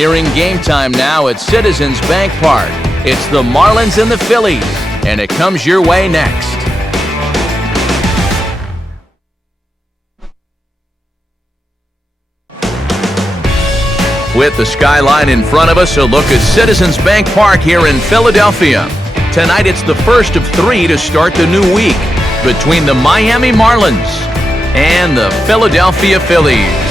Nearing game time now at Citizens Bank Park. It's the Marlins and the Phillies, and it comes your way next. With the skyline in front of us, a look at Citizens Bank Park here in Philadelphia. Tonight it's the first of 3 to start the new week between the Miami Marlins and the Philadelphia Phillies.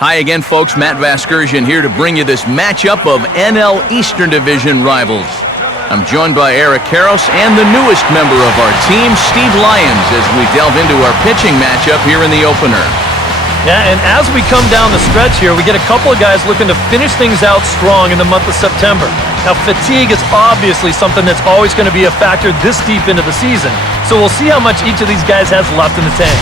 Hi again, folks. Matt Vasgersian here to bring you this matchup of NL Eastern Division rivals. I'm joined by Eric Karros and the newest member of our team, Steve Lyons, as we delve into our pitching matchup here in the opener. Yeah, and as we come down the stretch here, we get a couple of guys looking to finish things out strong in the month of September. Now, fatigue is obviously something that's always going to be a factor this deep into the season, so we'll see how much each of these guys has left in the tank.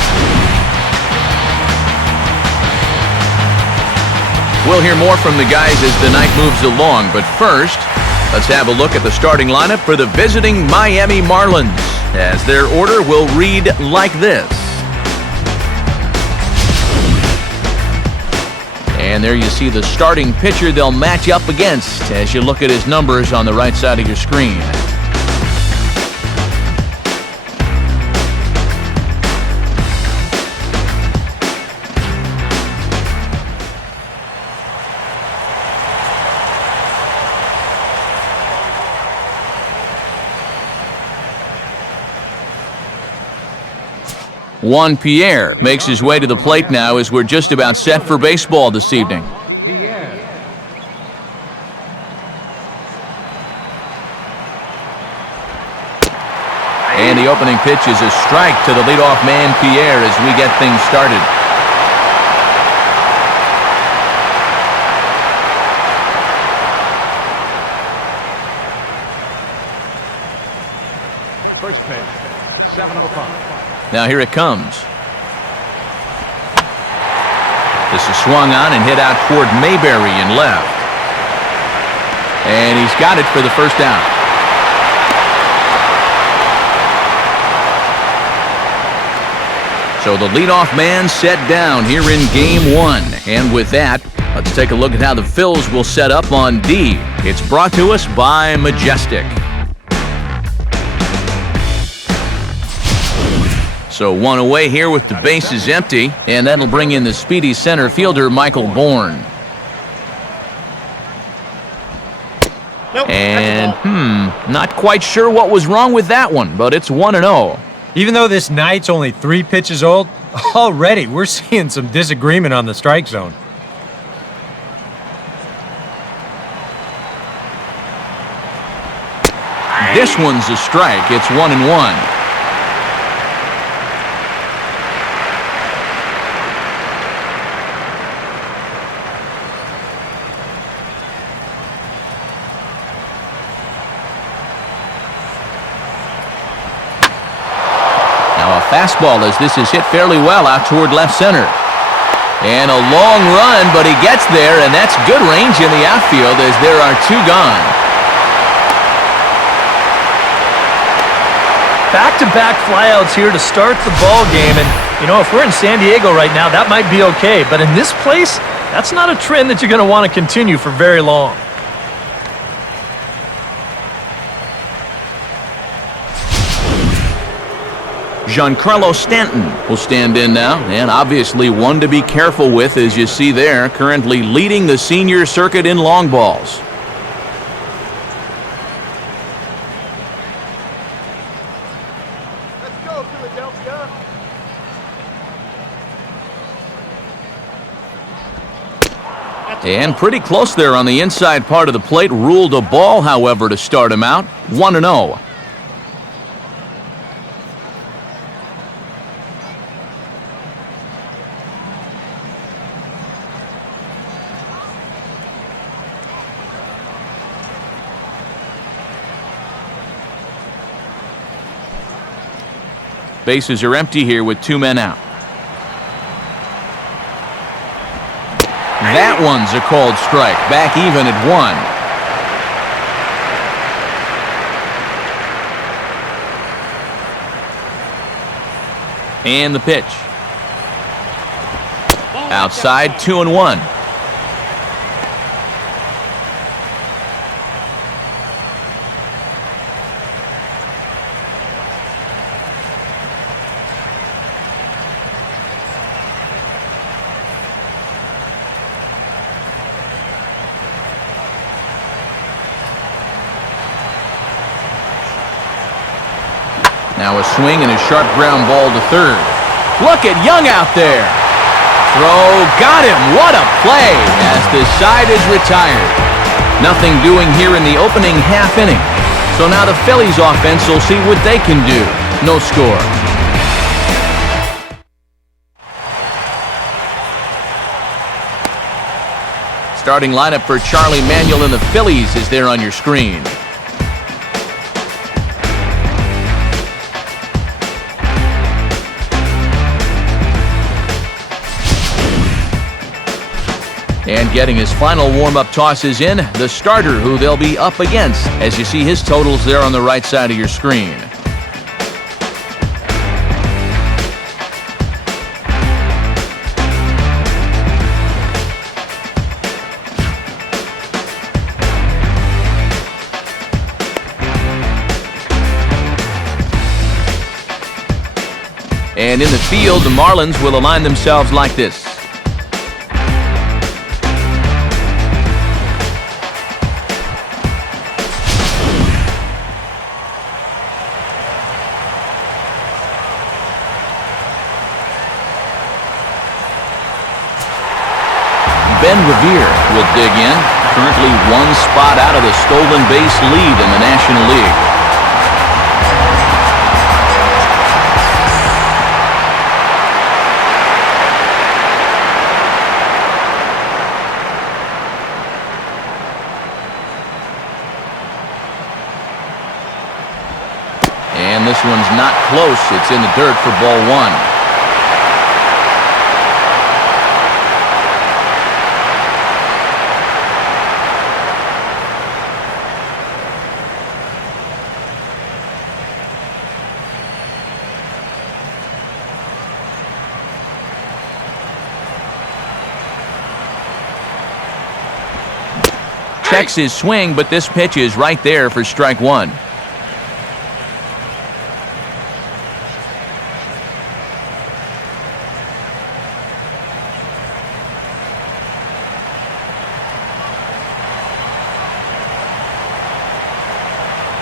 We'll hear more from the guys as the night moves along, but first, let's have a look at the starting lineup for the visiting Miami Marlins, as their order will read like this. And there you see the starting pitcher they'll match up against as you look at his numbers on the right side of your screen. Juan Pierre makes his way to the plate now as we're just about set for baseball this evening. And the opening pitch is a strike to the leadoff man, Pierre, as we get things started. First pitch, 7:05. Now here it comes. This is swung on and hit out toward Mayberry in left. And he's got it for the first out. So the leadoff man set down here in Game 1. And with that, let's take a look at how the Phils will set up on D. It's brought to us by Majestic. So one away here with the bases empty, and that'll bring in the speedy center fielder, Michael Bourne. And, not quite sure what was wrong with that one, but it's 1-0. Even though this night's only 3 pitches old, already we're seeing some disagreement on the strike zone. This one's a strike. It's 1-1. Fastball as this is hit fairly well out toward left center. And a long run, but he gets there, and that's good range in the outfield as there are 2 gone. Back-to-back flyouts here to start the ball game, and you know, if we're in San Diego right now, that might be okay, but in this place, that's not a trend that you're going to want to continue for very long. Giancarlo Stanton will stand in now, and obviously one to be careful with, as you see there, currently leading the senior circuit in long balls. Let's go, Philadelphia. And pretty close there on the inside part of the plate. Ruled a ball, however, to start him out. 1-0. Bases are empty here with 2 men out. That one's a called strike. Back even at 1. And the pitch. Outside, 2-1. Now a swing and a sharp ground ball to third. Look at Young out there. Throw, got him. What a play as the side is retired. Nothing doing here in the opening half inning. So now the Phillies offense will see what they can do. No score. Starting lineup for Charlie Manuel and the Phillies is there on your screen. And getting his final warm-up tosses in, the starter who they'll be up against, as you see his totals there on the right side of your screen. And in the field, the Marlins will align themselves like this. Ben Revere will dig in, currently one spot out of the stolen base lead in the National League. And this one's not close. It's in the dirt for ball one. Checks his swing, but this pitch is right there for strike one.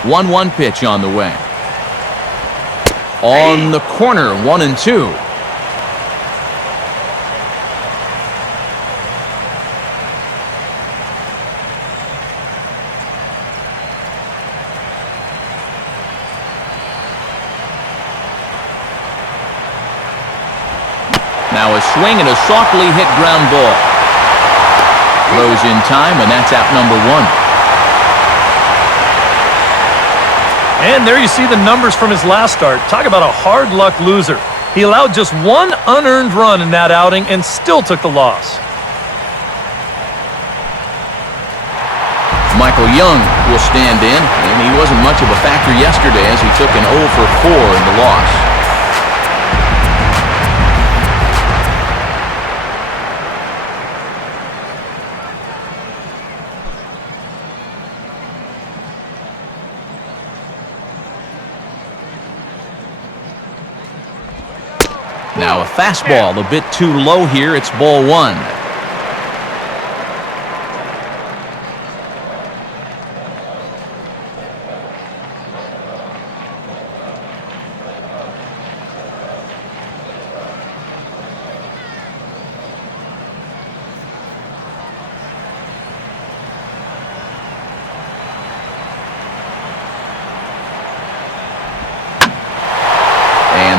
One pitch on the way. On the corner, 1-2. Now a swing and a softly hit ground ball. Throws in time, and that's out number one. And there you see the numbers from his last start. Talk about a hard luck loser. He allowed just one unearned run in that outing and still took the loss. Michael Young will stand in, and he wasn't much of a factor yesterday as he took an 0 for 4 in the loss. Now a fastball a bit too low here. It's ball one.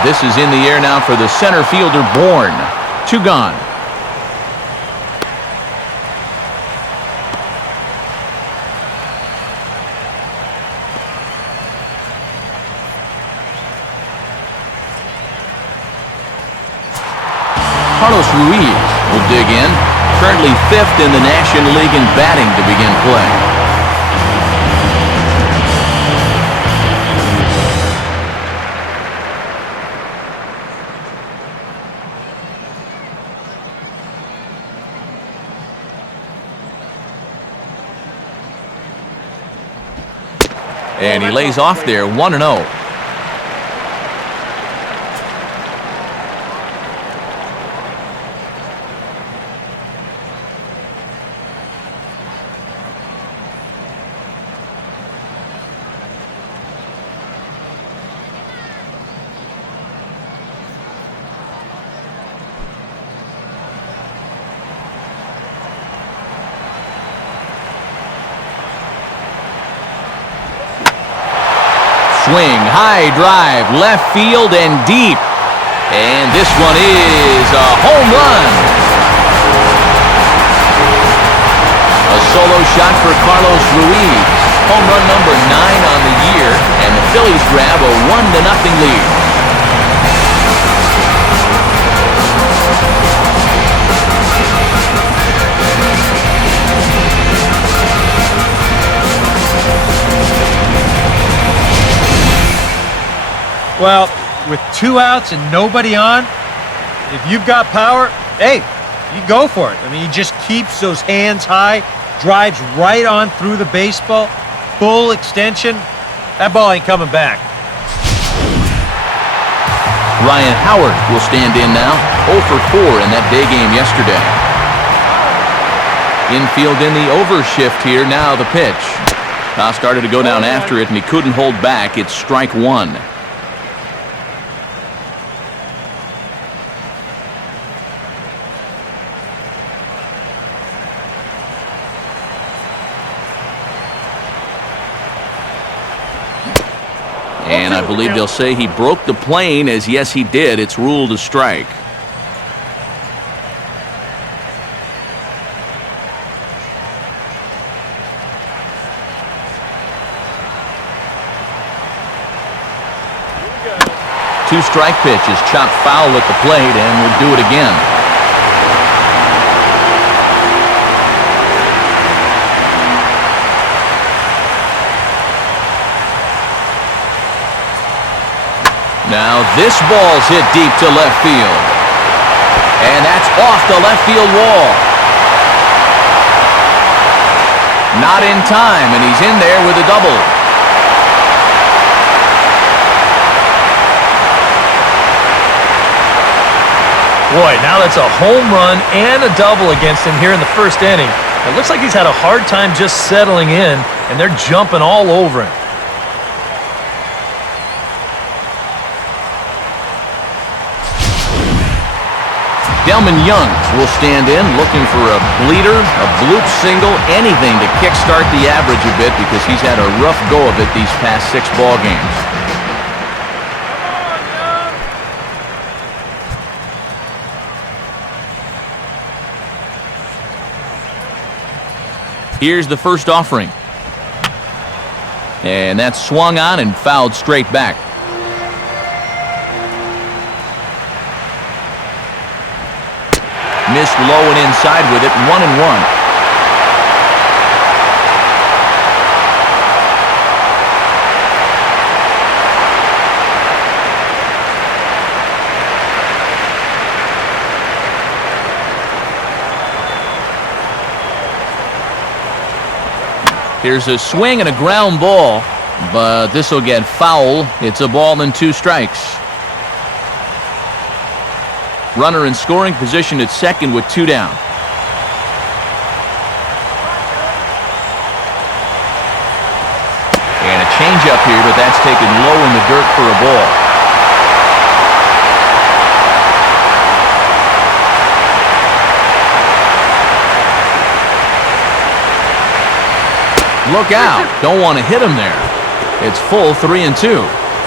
This is in the air now for the center fielder, Bourne. 2 gone. Carlos Ruiz will dig in. Currently 5th in the National League in batting to begin play. And he lays off there 1-0. Swing, high drive, left field and deep. And this one is a home run. A solo shot for Carlos Ruiz. Home run number 9 on the year, and the Phillies grab a 1-0 lead. Well, with 2 outs and nobody on, if you've got power, hey, you go for it. I mean, he just keeps those hands high, drives right on through the baseball, full extension. That ball ain't coming back. Ryan Howard will stand in now, 0 for 4 in that day game yesterday. Infield in the overshift here, now the pitch. Started to go down after it, and he couldn't hold back. It's strike 1. And I believe they'll say he broke the plane, as yes, he did. It's ruled a strike. Two-strike pitch is chopped foul at the plate, and we'll do it again. Now this ball's hit deep to left field. And that's off the left field wall. Not in time, and he's in there with a double. Boy, now that's a home run and a double against him here in the first inning. It looks like he's had a hard time just settling in, and they're jumping all over him. Delman Young will stand in, looking for a bleeder, a bloop single, anything to kickstart the average a bit, because he's had a rough go of it these past 6 ball games. Here's the first offering. And that's swung on and fouled straight back. Missed low and inside with it, 1-1. Here's a swing and a ground ball, but this will get foul. It's a ball and 2 strikes. Runner in scoring position at second with 2 down. And a changeup here, but that's taken low in the dirt for a ball. Look out. Don't want to hit him there. It's full 3-2.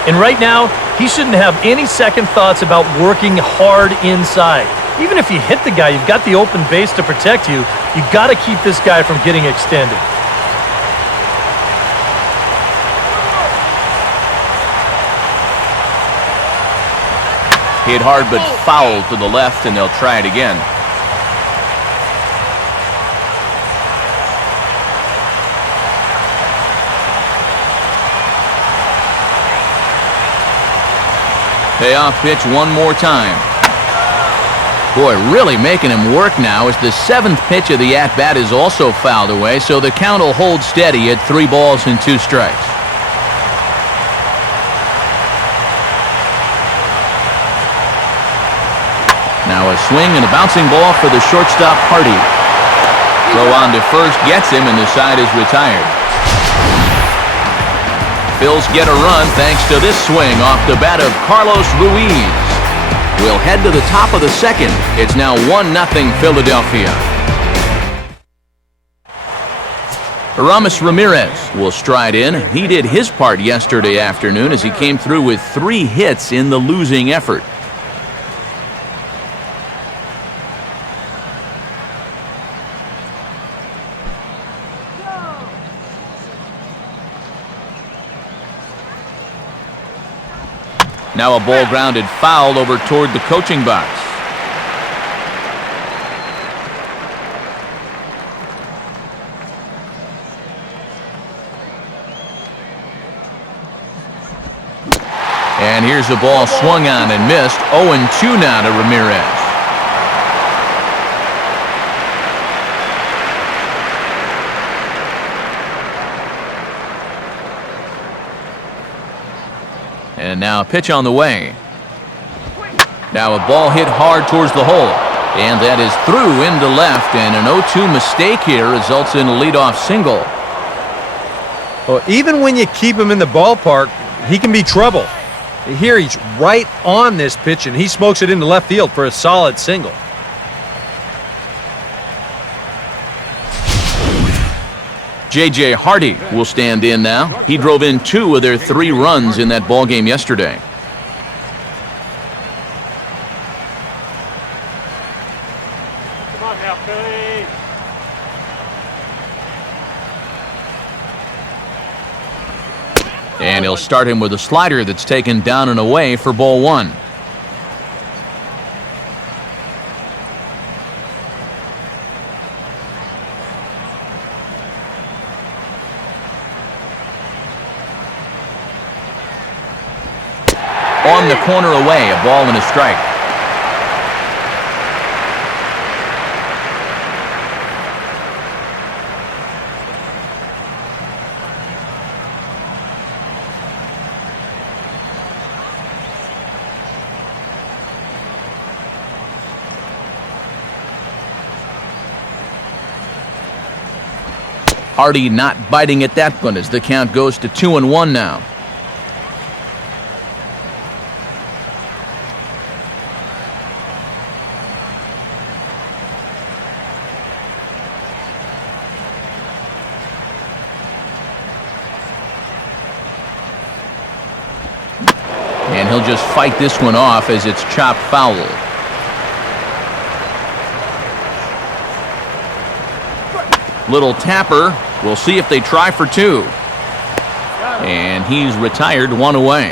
And right now, he shouldn't have any second thoughts about working hard inside. Even if you hit the guy, you've got the open base to protect you. You've got to keep this guy from getting extended. Hit hard but foul to the left, and they'll try it again. Payoff pitch one more time. Boy, really making him work now, as the 7th pitch of the at-bat is also fouled away, so the count will hold steady at 3 balls and 2 strikes. Now a swing and a bouncing ball for the shortstop, Hardy. Throw on to first gets him, and the side is retired. Phils get a run thanks to this swing off the bat of Carlos Ruiz. We'll head to the top of the second. It's now 1-0 Philadelphia. Aramis Ramirez will stride in. He did his part yesterday afternoon as he came through with 3 hits in the losing effort. Now a ball grounded foul over toward the coaching box. And here's the ball swung on and missed. 0-2 now to Ramirez. And now a pitch on the way. Now a ball hit hard towards the hole. And that is through into left. And an 0-2 mistake here results in a leadoff single. Well, even when you keep him in the ballpark, he can be trouble. Here he's right on this pitch, and he smokes it into left field for a solid single. J.J. Hardy will stand in now. He drove in 2 of their 3 runs in that ball game yesterday. Come on now, Philly. And he'll start him with a slider that's taken down and away for ball 1. On the corner away, a ball and a strike. Hardy not biting at that one as the count goes to 2-1 now. And he'll just fight this one off as it's chopped foul. Little tapper. We'll see if they try for 2. And he's retired 1 away.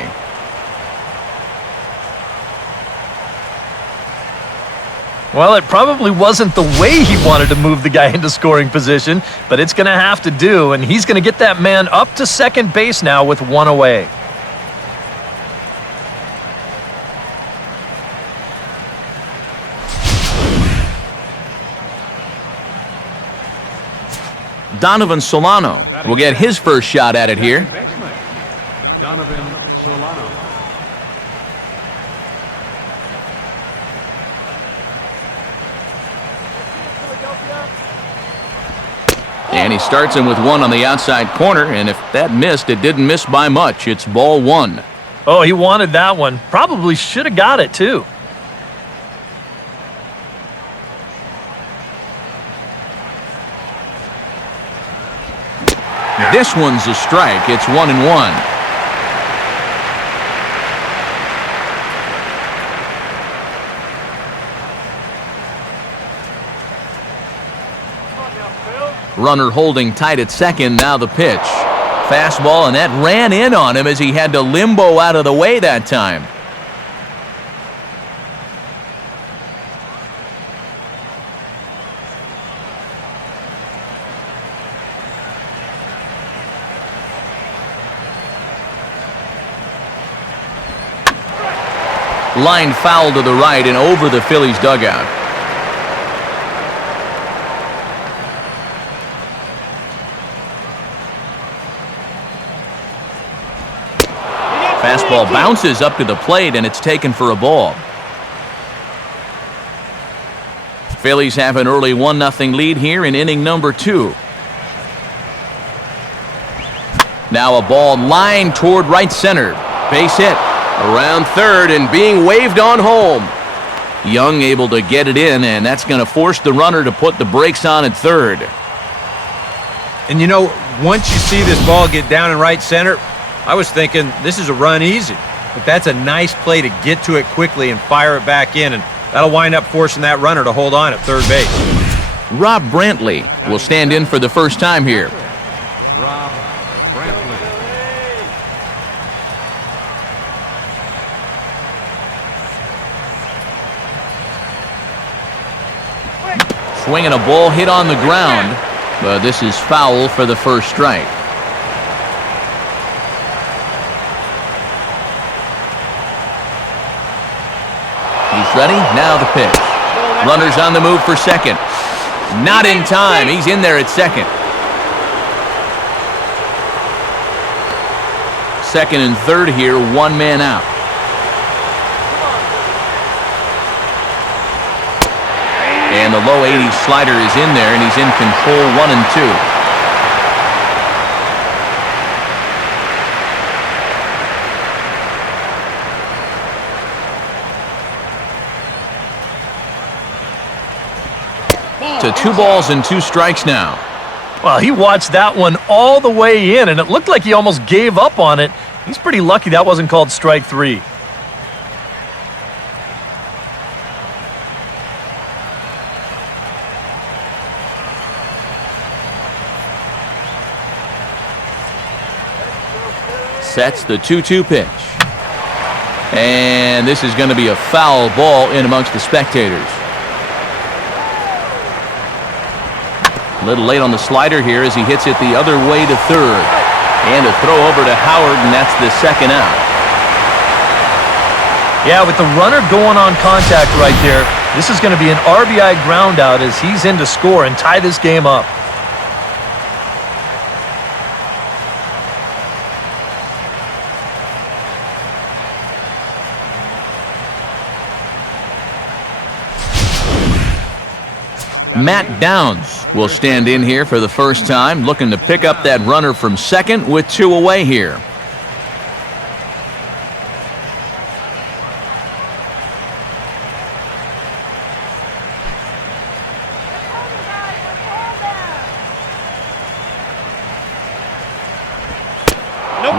Well, it probably wasn't the way he wanted to move the guy into scoring position, but it's going to have to do, and he's going to get that man up to second base now with 1 away. Donovan Solano will get his first shot at it here. Donovan Solano. And he starts him with 1 on the outside corner, and if that missed, it didn't miss by much. It's ball 1. Oh, he wanted that one. Probably should have got it, too. This one's a strike. It's 1-1. Runner holding tight at second. Now the pitch. Fastball, and that ran in on him as he had to limbo out of the way that time. Line foul to the right and over the Phillies dugout. Fastball bounces up to the plate, and it's taken for a ball. Phillies have an early 1-0 lead here in inning number 2. Now a ball lined toward right center. Base hit. Around third and being waved on home. Young able to get it in, and that's going to force the runner to put the brakes on at third. And you know, once you see this ball get down in right center, I was thinking this is a run easy. But that's a nice play to get to it quickly and fire it back in, and that'll wind up forcing that runner to hold on at third base. Rob Brantley will stand in for the first time here. Rob Brantley. Swinging a ball hit on the ground, but this is foul for the first strike. He's ready. Now the pitch. Runner's on the move for second. Not in time. He's in there at second. Second and third here, one man out. And the low 80s slider is in there, and he's in control 1-2. To 2 balls and 2 strikes now. Well, he watched that one all the way in, and it looked like he almost gave up on it. He's pretty lucky that wasn't called strike 3. Sets the 2-2 pitch. And this is going to be a foul ball in amongst the spectators. A little late on the slider here as he hits it the other way to third. And a throw over to Howard, and that's the second out. Yeah, with the runner going on contact right there, this is going to be an RBI ground out as he's in to score and tie this game up. Matt Downs will stand in here for the first time, looking to pick up that runner from second with 2 away here.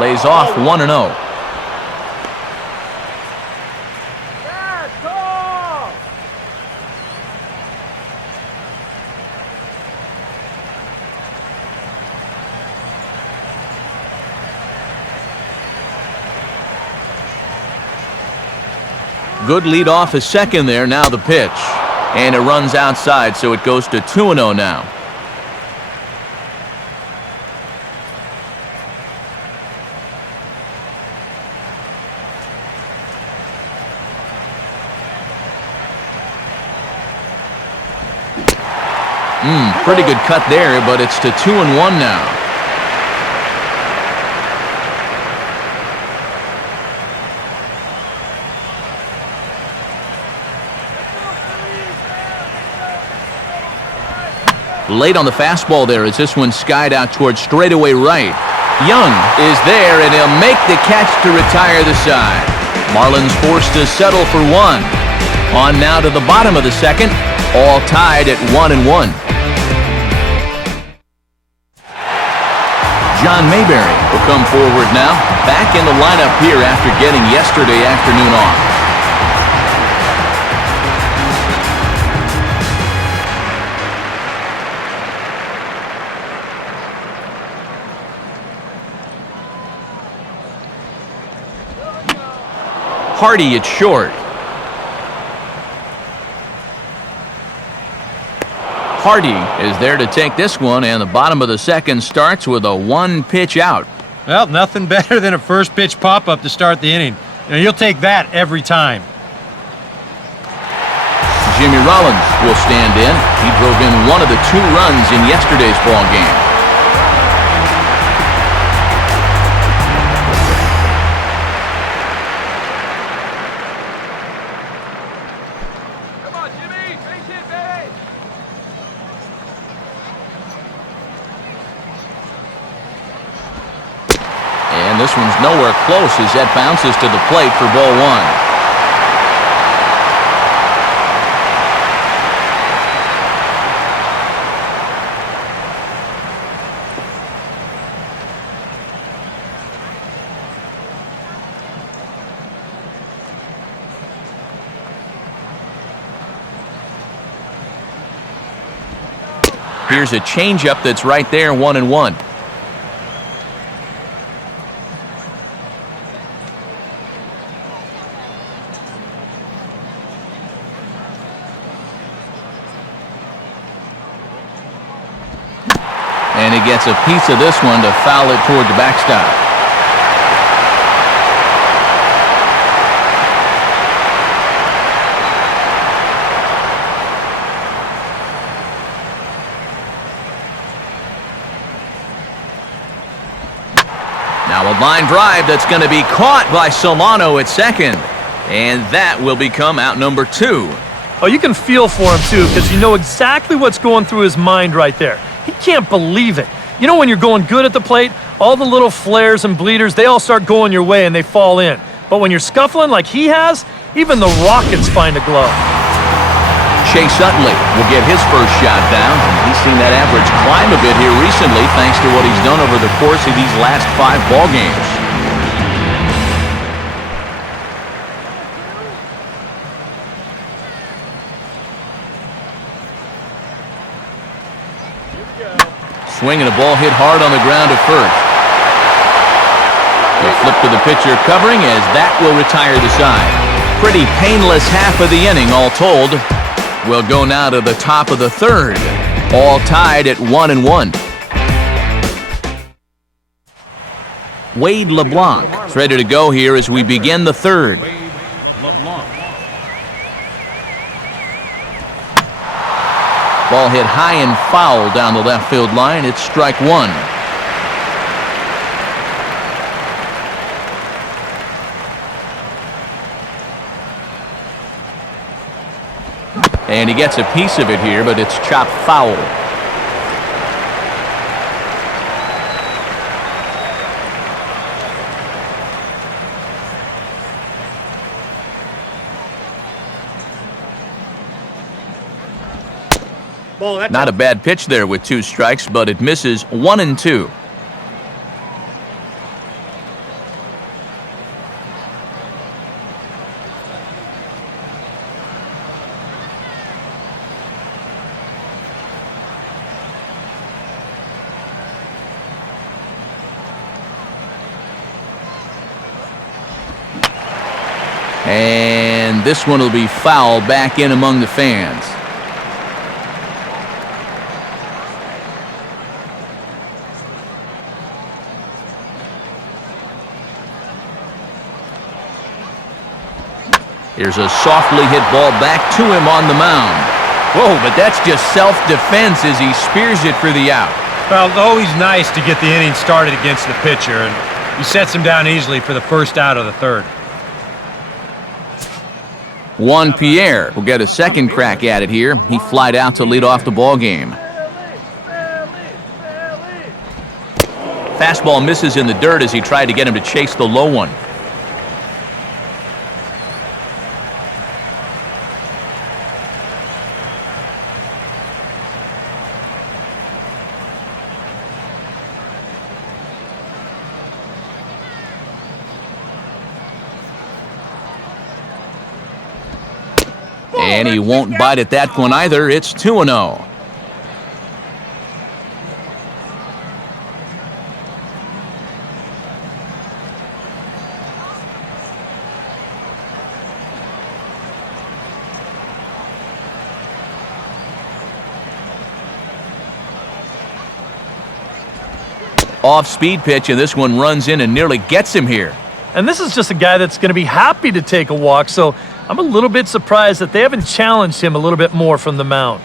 Lays off 1-0. Good lead off a second there. Now the pitch. And it runs outside, so it goes to 2-0 now. Pretty good cut there, but it's to 2-1 now. Late on the fastball there as this one skied out towards straightaway right. Young is there, and he'll make the catch to retire the side. Marlins forced to settle for 1. On now to the bottom of the second, all tied at 1-1. John Mayberry will come forward now, back in the lineup here after getting yesterday afternoon off. Hardy at short. Hardy is there to take this one, and the bottom of the second starts with a 1-pitch out. Well, nothing better than a first pitch pop-up to start the inning. You know, you'll take that every time. Jimmy Rollins will stand in. He drove in one of the 2 runs in yesterday's ball game. one's nowhere close as that bounces to the plate for ball one. Here's a changeup that's right there, 1-1. And he gets a piece of this one to foul it toward the backstop. Now a line drive that's going to be caught by Solano at second. And that will become out number 2. Oh, you can feel for him, too, because you know exactly what's going through his mind right there. He can't believe it. You know when you're going good at the plate, all the little flares and bleeders, they all start going your way and they fall in. But when you're scuffling like he has, even the Rockets find a glove. Chase Utley will get his first shot down. He's seen that average climb a bit here recently thanks to what he's done over the course of these last 5 ball games. Swinging a ball hit hard on the ground to first. A flip to the pitcher covering as that will retire the side. Pretty painless half of the inning all told. We'll go now to the top of the 3rd. All tied at 1-1. Wade LeBlanc is ready to go here as we begin the 3rd. Ball hit high and foul down the left field line. It's strike 1. And he gets a piece of it here, but it's chopped foul. Not a bad pitch there with 2 strikes, but it misses 1-2. And this one will be foul back in among the fans. Here's a softly hit ball back to him on the mound. Whoa, but that's just self-defense as he spears it for the out. Well, always nice to get the inning started against the pitcher, and he sets him down easily for the first out of the 3rd. Juan Pierre will get a second crack at it here. He flied out to lead off the ball game. Fastball misses in the dirt as he tried to get him to chase the low one. And he won't bite at that one either. It's 2-0. Off-speed pitch, and this one runs in and nearly gets him here. And this is just a guy that's going to be happy to take a walk, so I'm a little bit surprised that they haven't challenged him a little bit more from the mound.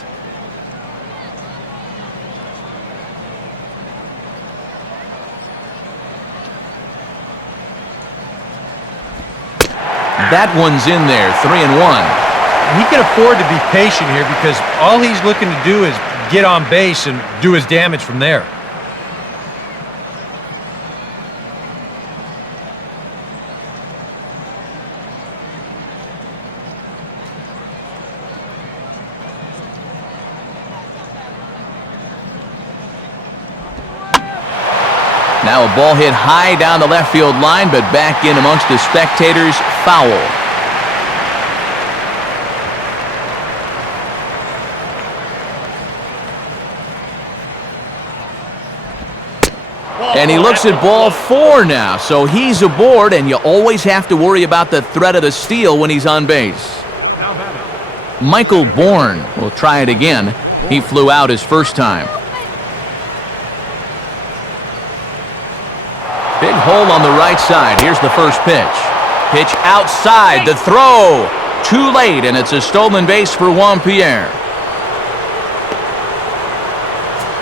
That one's in there, 3-1. He can afford to be patient here because all he's looking to do is get on base and do his damage from there. Now a ball hit high down the left field line, but back in amongst the spectators. Foul. And he looks at ball 4 now, so he's aboard, and you always have to worry about the threat of the steal when he's on base. Michael Bourne will try it again. He flew out his first time. Big hole on the right side. Here's the first pitch. Pitch outside. The throw. Too late, and it's a stolen base for Juan Pierre.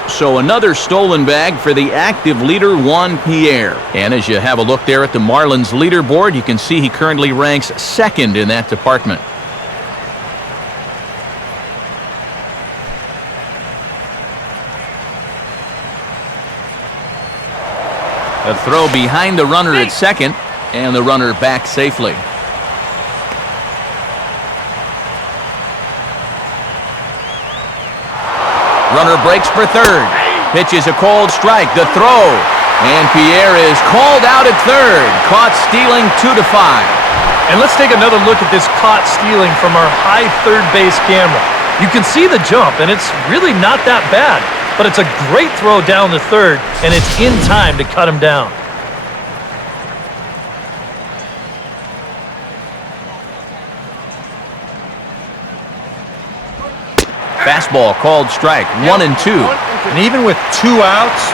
So another stolen bag for the active leader, Juan Pierre. And as you have a look there at the Marlins leaderboard, you can see he currently ranks second in that department. A throw behind the runner at second, and the runner back safely. Runner breaks for third. Pitch is a cold strike. The throw. And Pierre is called out at third. Caught stealing 2-5. And let's take another look at this caught stealing from our high third base camera. You can see the jump, and it's really not that bad. But it's a great throw down the third, and it's in time to cut him down. Fastball called strike, 1-2. And even with 2 outs,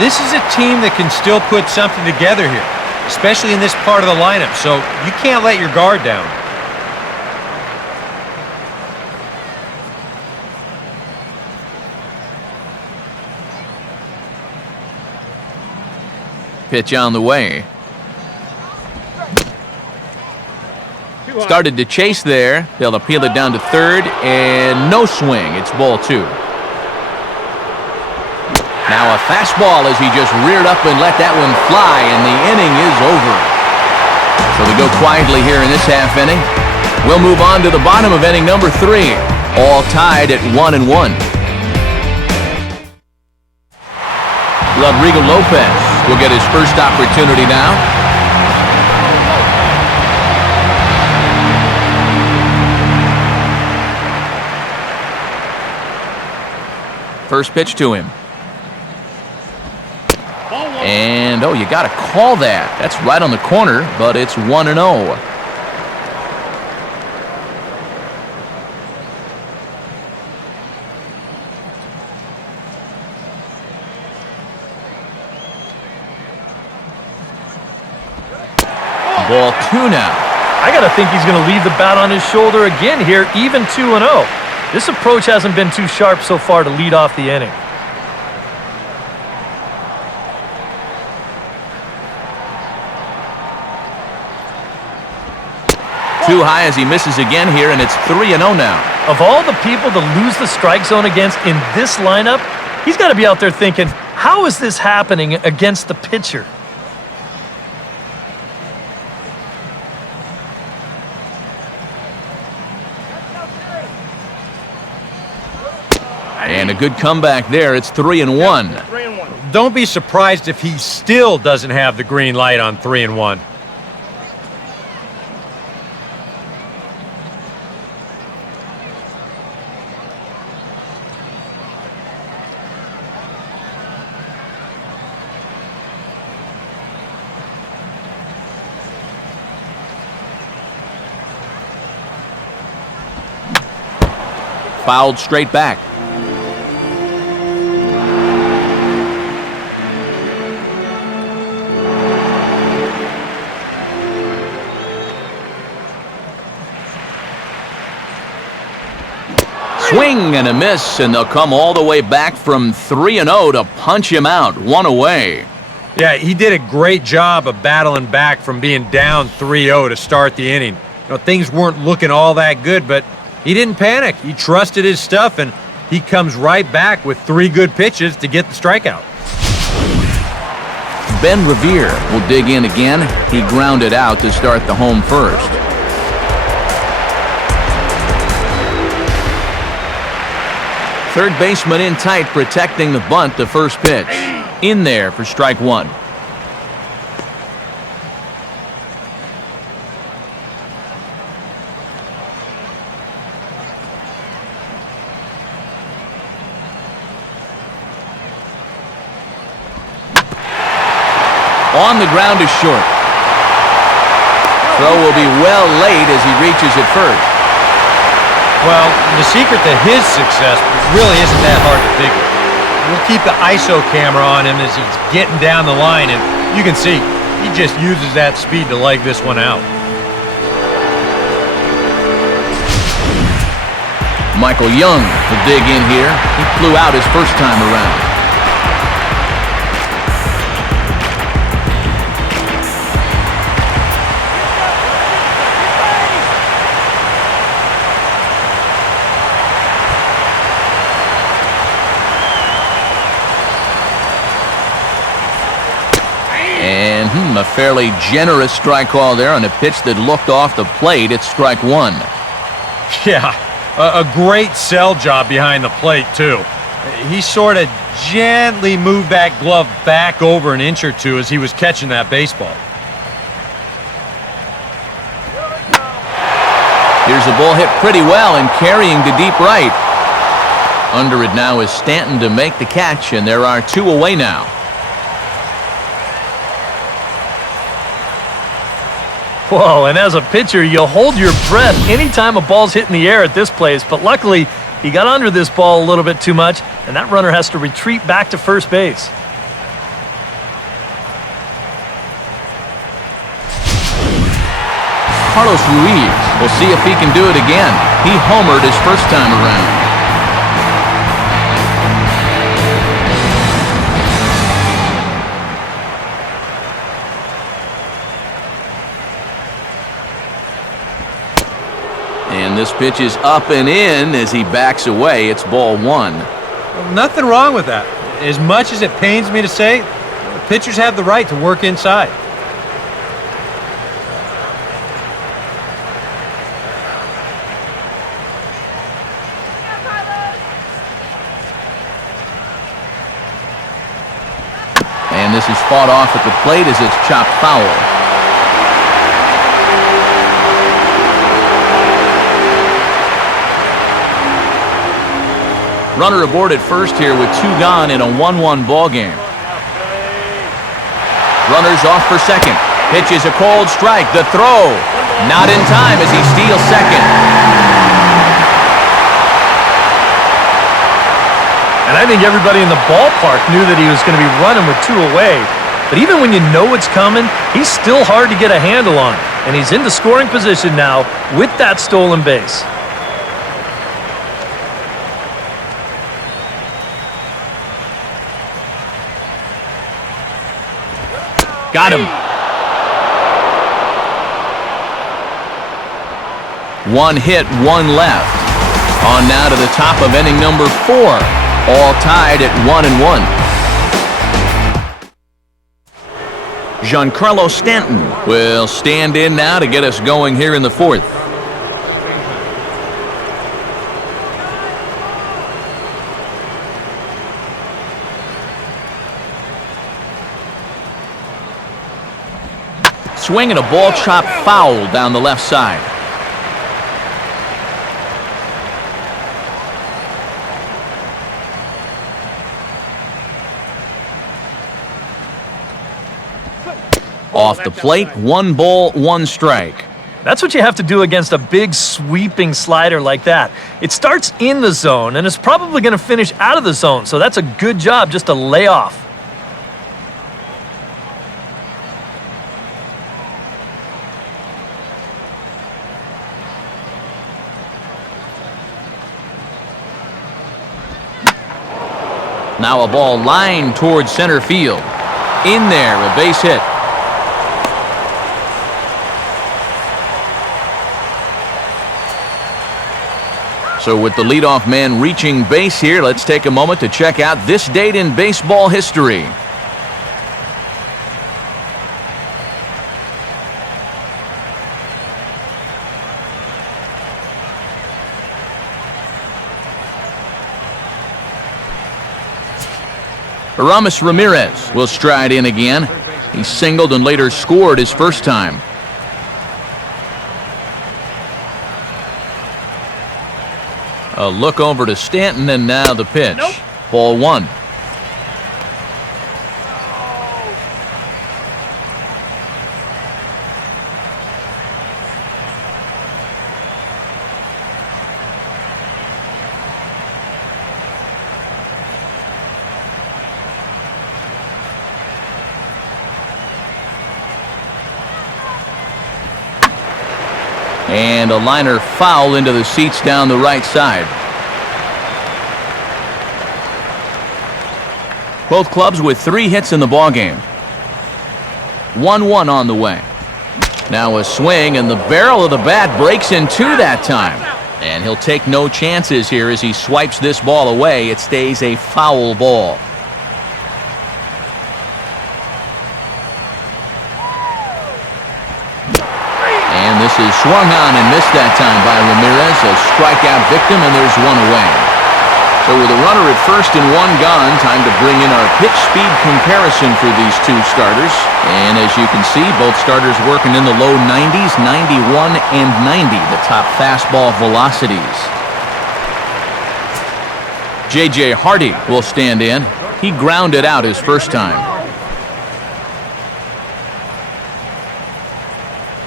this is a team that can still put something together here, especially in this part of the lineup, so you can't let your guard down. Pitch on the way. Started to chase there. They'll appeal it down to third, and no swing. It's ball 2. Now a fastball as he just reared up and let that one fly, and the inning is over. So they go quietly here in this half inning. We'll move on to the bottom of inning number 3. All tied at 1-1. Rodrigo Lopez will get his first opportunity now. First pitch to him. And, oh, you got to call that. That's right on the corner, but it's 1-0. Ball 2 now. I got to think he's going to leave the bat on his shoulder again here, even 2-0. This approach hasn't been too sharp so far to lead off the inning. Too high as he misses again here, and it's 3-0 now. Of all the people to lose the strike zone against in this lineup, he's got to be out there thinking, how is this happening against the pitcher? And a good comeback there. It's 3-1. Don't be surprised if he still doesn't have the green light on 3-1. Fouled straight back. Swing and a miss, and they'll come all the way back from 3-0 to punch him out. 1 away. Yeah, he did a great job of battling back from being down 3-0 to start the inning. You know, things weren't looking all that good, but he didn't panic. He trusted his stuff, and he comes right back with 3 good pitches to get the strikeout. Ben Revere will dig in again. He grounded out to start the home first. Third baseman in tight, protecting the bunt, the first pitch. In there for strike 1. On the ground to short. Throw will be well late as he reaches it first. Well, the secret to his success really isn't that hard to figure. We'll keep the ISO camera on him as he's getting down the line, and you can see he just uses that speed to leg this one out. Michael Young will dig in here. He flew out his first time around. And a fairly generous strike call there on a pitch that looked off the plate. It's strike one. Yeah, a great sell job behind the plate, too. He sort of gently moved that glove back over an inch or two as he was catching that baseball. Here's a ball hit pretty well and carrying to deep right. Under it now is Stanton to make the catch, and there are two away now. Whoa, and as a pitcher, you'll hold your breath anytime a ball's hit in the air at this place, but luckily, he got under this ball a little bit too much, and that runner has to retreat back to first base. Carlos Ruiz will see if he can do it again. He homered his first time around. And this pitch is up and in as he backs away. It's ball one. Well, nothing wrong with that. As much as it pains me to say, pitchers have the right to work inside. And this is fought off at the plate as it's chopped foul. Runner aboard at first here with two gone in a 1-1 ball game. Runners off for second. Pitch is a cold strike. The throw not in time as he steals second. And I think everybody in the ballpark knew that he was going to be running with two away. But even when you know it's coming, he's still hard to get a handle on. And he's into scoring position now with that stolen base. Got him. One hit, one left. On now to the top of inning number 4. All tied at 1-1. Giancarlo Stanton will stand in now to get us going here in the 4th. Swinging a ball chopped foul down the left side. Off the plate, 1 ball, 1 strike. That's what you have to do against a big sweeping slider like that. It starts in the zone and it's probably going to finish out of the zone, so that's a good job just to lay off. Now a ball lined towards center field. In there, a base hit. So with the leadoff man reaching base here, let's take a moment to check out this date in baseball history. Aramis Ramirez will stride in again. He singled and later scored his first time. A look over to Stanton, and now the pitch. Ball 1. And a liner foul into the seats down the right side. Both clubs with 3 hits in the ballgame. 1-1 on the way. Now a swing, and the barrel of the bat breaks in two that time. And he'll take no chances here as he swipes this ball away. It stays a foul ball. And this is swung on and missed that time by Ramirez. A strikeout victim, and there's one away. So with a runner at first and one gone, time to bring in our pitch speed comparison for these two starters. And as you can see, both starters working in the low 90s, 91 and 90, the top fastball velocities. J.J. Hardy will stand in. He grounded out his first time.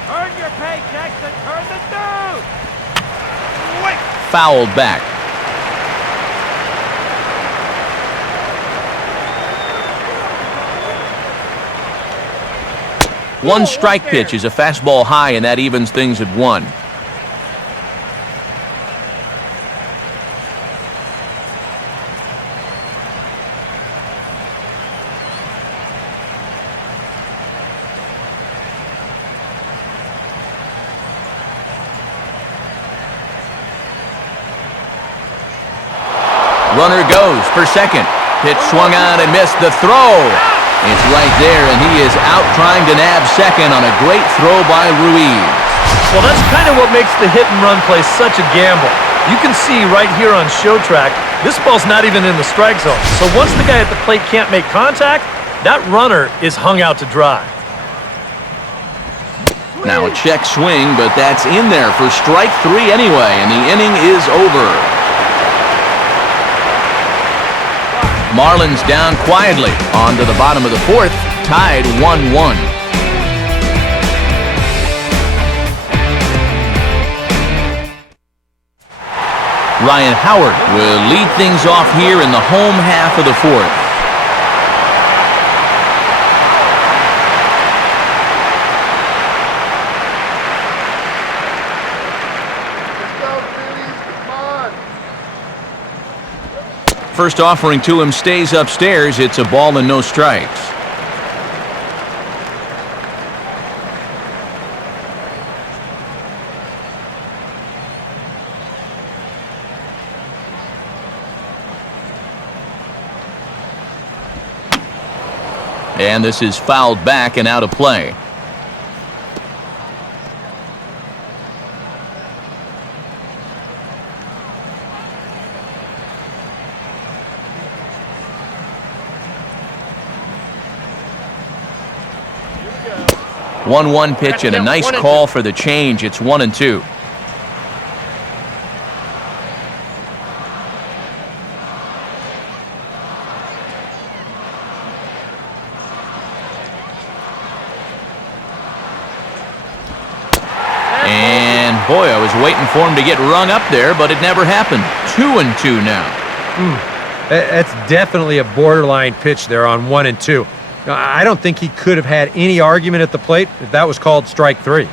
Earn your paychecks and turn the dude! Fouled back. One strike pitch is a fastball high, and that evens things at 1. Runner goes for second. Pitch swung on and missed. The throw. It's right there, and he is out trying to nab second on a great throw by Ruiz. Well, that's kind of what makes the hit-and-run play such a gamble. You can see right here on show track, this ball's not even in the strike zone. So once the guy at the plate can't make contact, that runner is hung out to dry. Now a check swing, but that's in there for strike 3 anyway, and the inning is over. Marlins down quietly on to the bottom of the 4th, tied 1-1. Ryan Howard will lead things off here in the home half of the 4th. First offering to him stays upstairs. It's a ball and no strikes. And this is fouled back and out of play. One pitch and a nice call for the change. It's 1-2. And boy, I was waiting for him to get rung up there, but it never happened. 2-2 now. That's definitely a borderline pitch there on 1-2. I don't think he could have had any argument at the plate if that was called strike 3.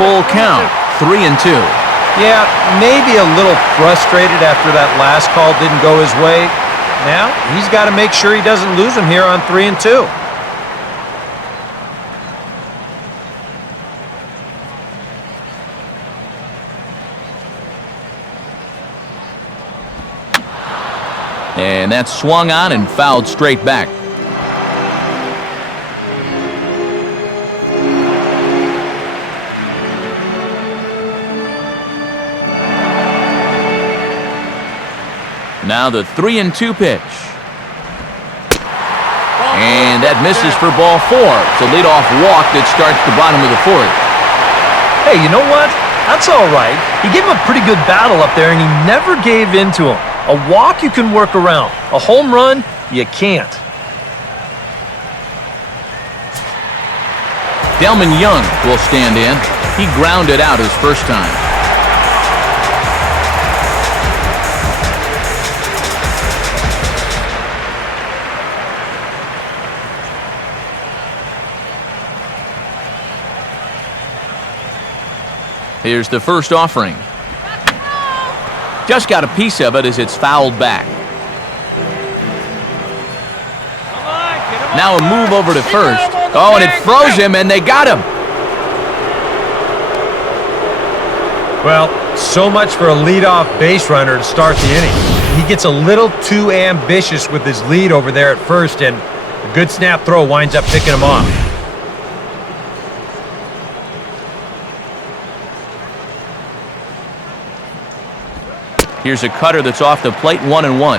Full count, 3-2. Yeah, maybe a little frustrated after that last call didn't go his way. Now, he's got to make sure he doesn't lose him here on 3-2. And that's swung on and fouled straight back. Now the 3-2 pitch. And that misses for ball 4. It's a leadoff walk that starts the bottom of the 4th. Hey, you know what? That's all right. He gave him a pretty good battle up there, and he never gave in to him. A walk you can work around. A home run, you can't. Delman Young will stand in. He grounded out his first time. Here's the first offering. Just got a piece of it as it's fouled back. Now a move over to first. Oh, and it froze him, and they got him. Well, so much for a leadoff base runner to start the inning. He gets a little too ambitious with his lead over there at first, and a good snap throw winds up picking him off. Here's a cutter that's off the plate, 1-1.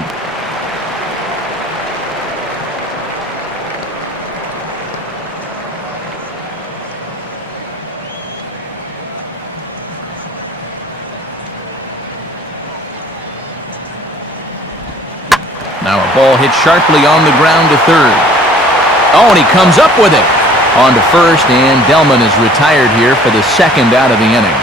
Now a ball hit sharply on the ground to third. Oh, and he comes up with it. On to first, and Delman is retired here for the second out of the inning.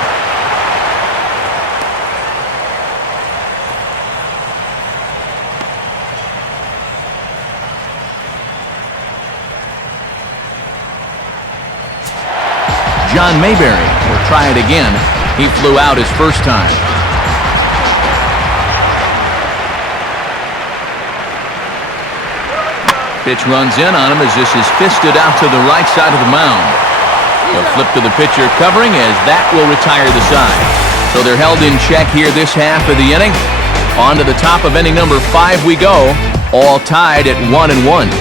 John Mayberry will try it again. He flew out his first time. Pitch runs in on him as this is fisted out to the right side of the mound. A flip to the pitcher covering as that will retire the side. So they're held in check here this half of the inning. On to the top of inning number 5 we go, all tied at 1-1.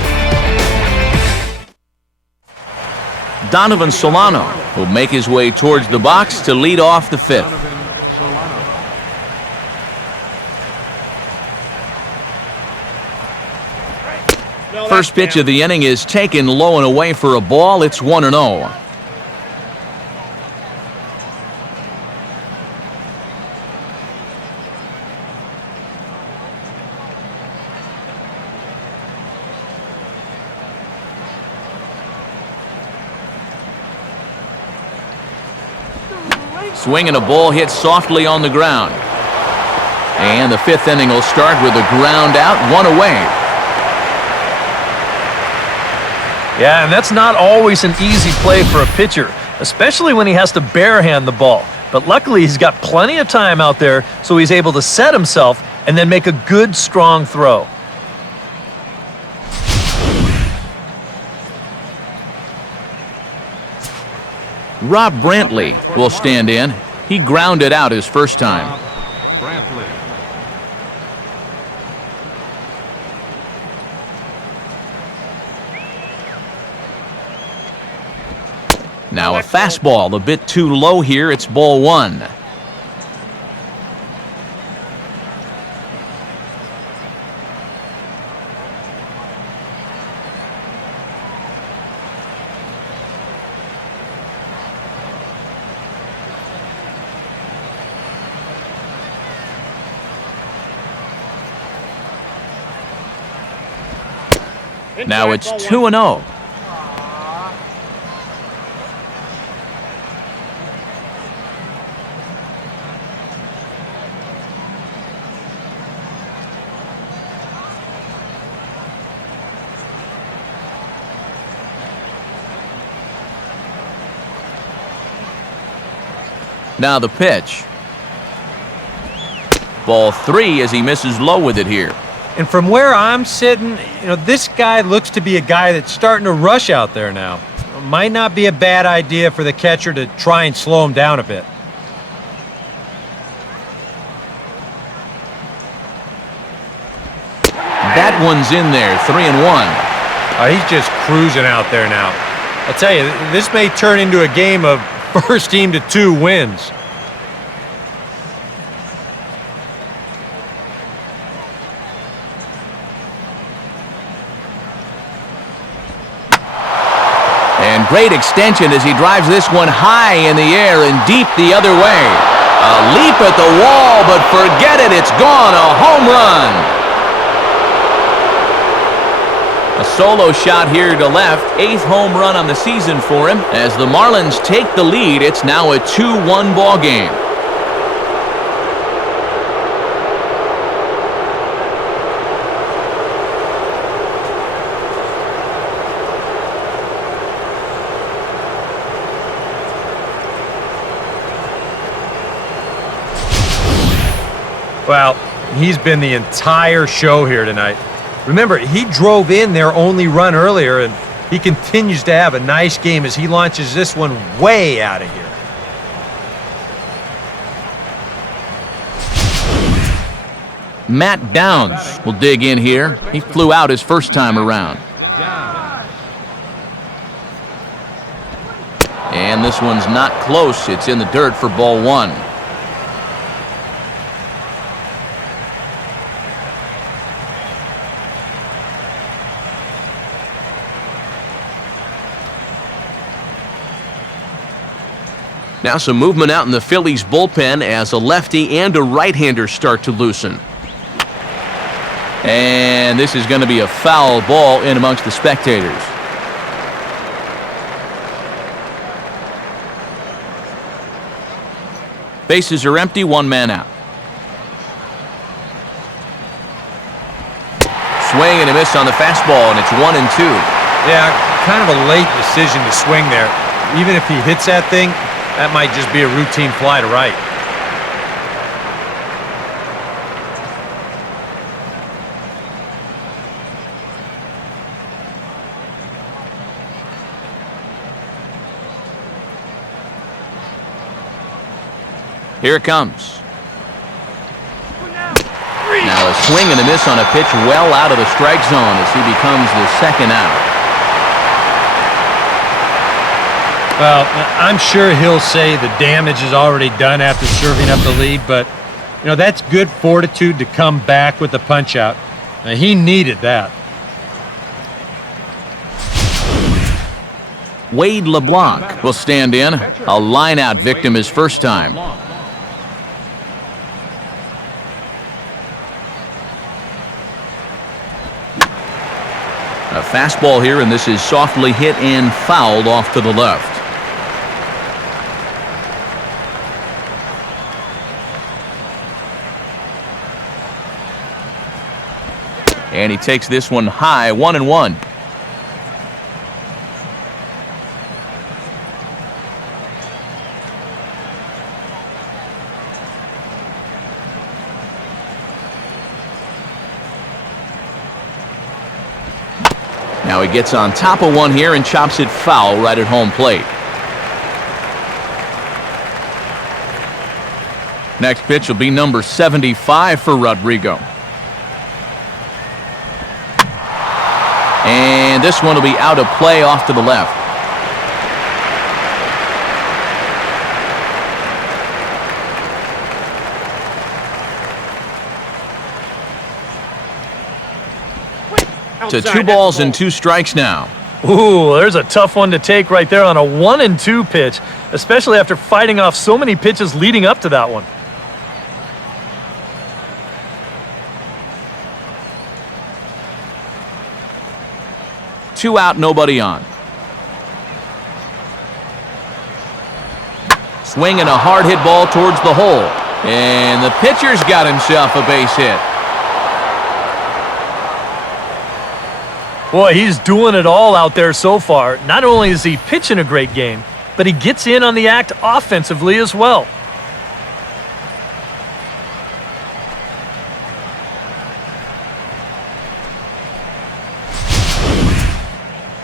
Donovan Solano will make his way towards the box to lead off the 5th. First pitch of the inning is taken low and away for a ball. It's 1-0. Swing and a ball hit softly on the ground. And the 5th inning will start with a ground out, 1 away. Yeah, and that's not always an easy play for a pitcher, especially when he has to barehand the ball. But luckily, he's got plenty of time out there, so he's able to set himself and then make a good, strong throw. Rob Brantley will stand in. He grounded out his first time. Brantley. Now a fastball a bit too low here. It's ball 1. Now it's 2-0. Now the pitch. Ball 3 as he misses low with it here. And from where I'm sitting, this guy looks to be a guy that's starting to rush out there now. Might not be a bad idea for the catcher to try and slow him down a bit. That one's in there, 3-1. He's just cruising out there now. I'll tell you, this may turn into a game of first team to 2 wins. And great extension as he drives this one high in the air and deep the other way. A leap at the wall, but forget it, it's gone, a home run. A solo shot here to left, 8th home run on the season for him. As the Marlins take the lead, it's now a 2-1 ball game. Well, he's been the entire show here tonight. Remember, he drove in their only run earlier, and he continues to have a nice game as he launches this one way out of here. Matt Downs will dig in here. He flew out his first time around. And this one's not close. It's in the dirt for ball one. Now some movement out in the Phillies bullpen as a lefty and a right-hander start to loosen. And this is going to be a foul ball in amongst the spectators. Bases are empty, one man out. Swing and a miss on the fastball, and it's 1-2. Yeah, kind of a late decision to swing there. Even if he hits that thing, that might just be a routine fly to right. Here it comes. Now a swing and a miss on a pitch well out of the strike zone as he becomes the second out. Well, I'm sure he'll say the damage is already done after serving up the lead, but, you know, that's good fortitude to come back with the punch-out. He needed that. Wade LeBlanc will stand in. A line-out victim his first time. A fastball here, and this is softly hit and fouled off to the left. And he takes this one high, 1-1. Now he gets on top of one here and chops it foul right at home plate. Next pitch will be number 75 for Rodrigo. And this one will be out of play off to the left. To 2 balls and 2 strikes now. Ooh, there's a tough one to take right there on a 1-2 pitch, especially after fighting off so many pitches leading up to that one. Two out, nobody on. Swing and a hard hit ball towards the hole. And the pitcher's got himself a base hit. Boy, he's doing it all out there so far. Not only is he pitching a great game, but he gets in on the act offensively as well.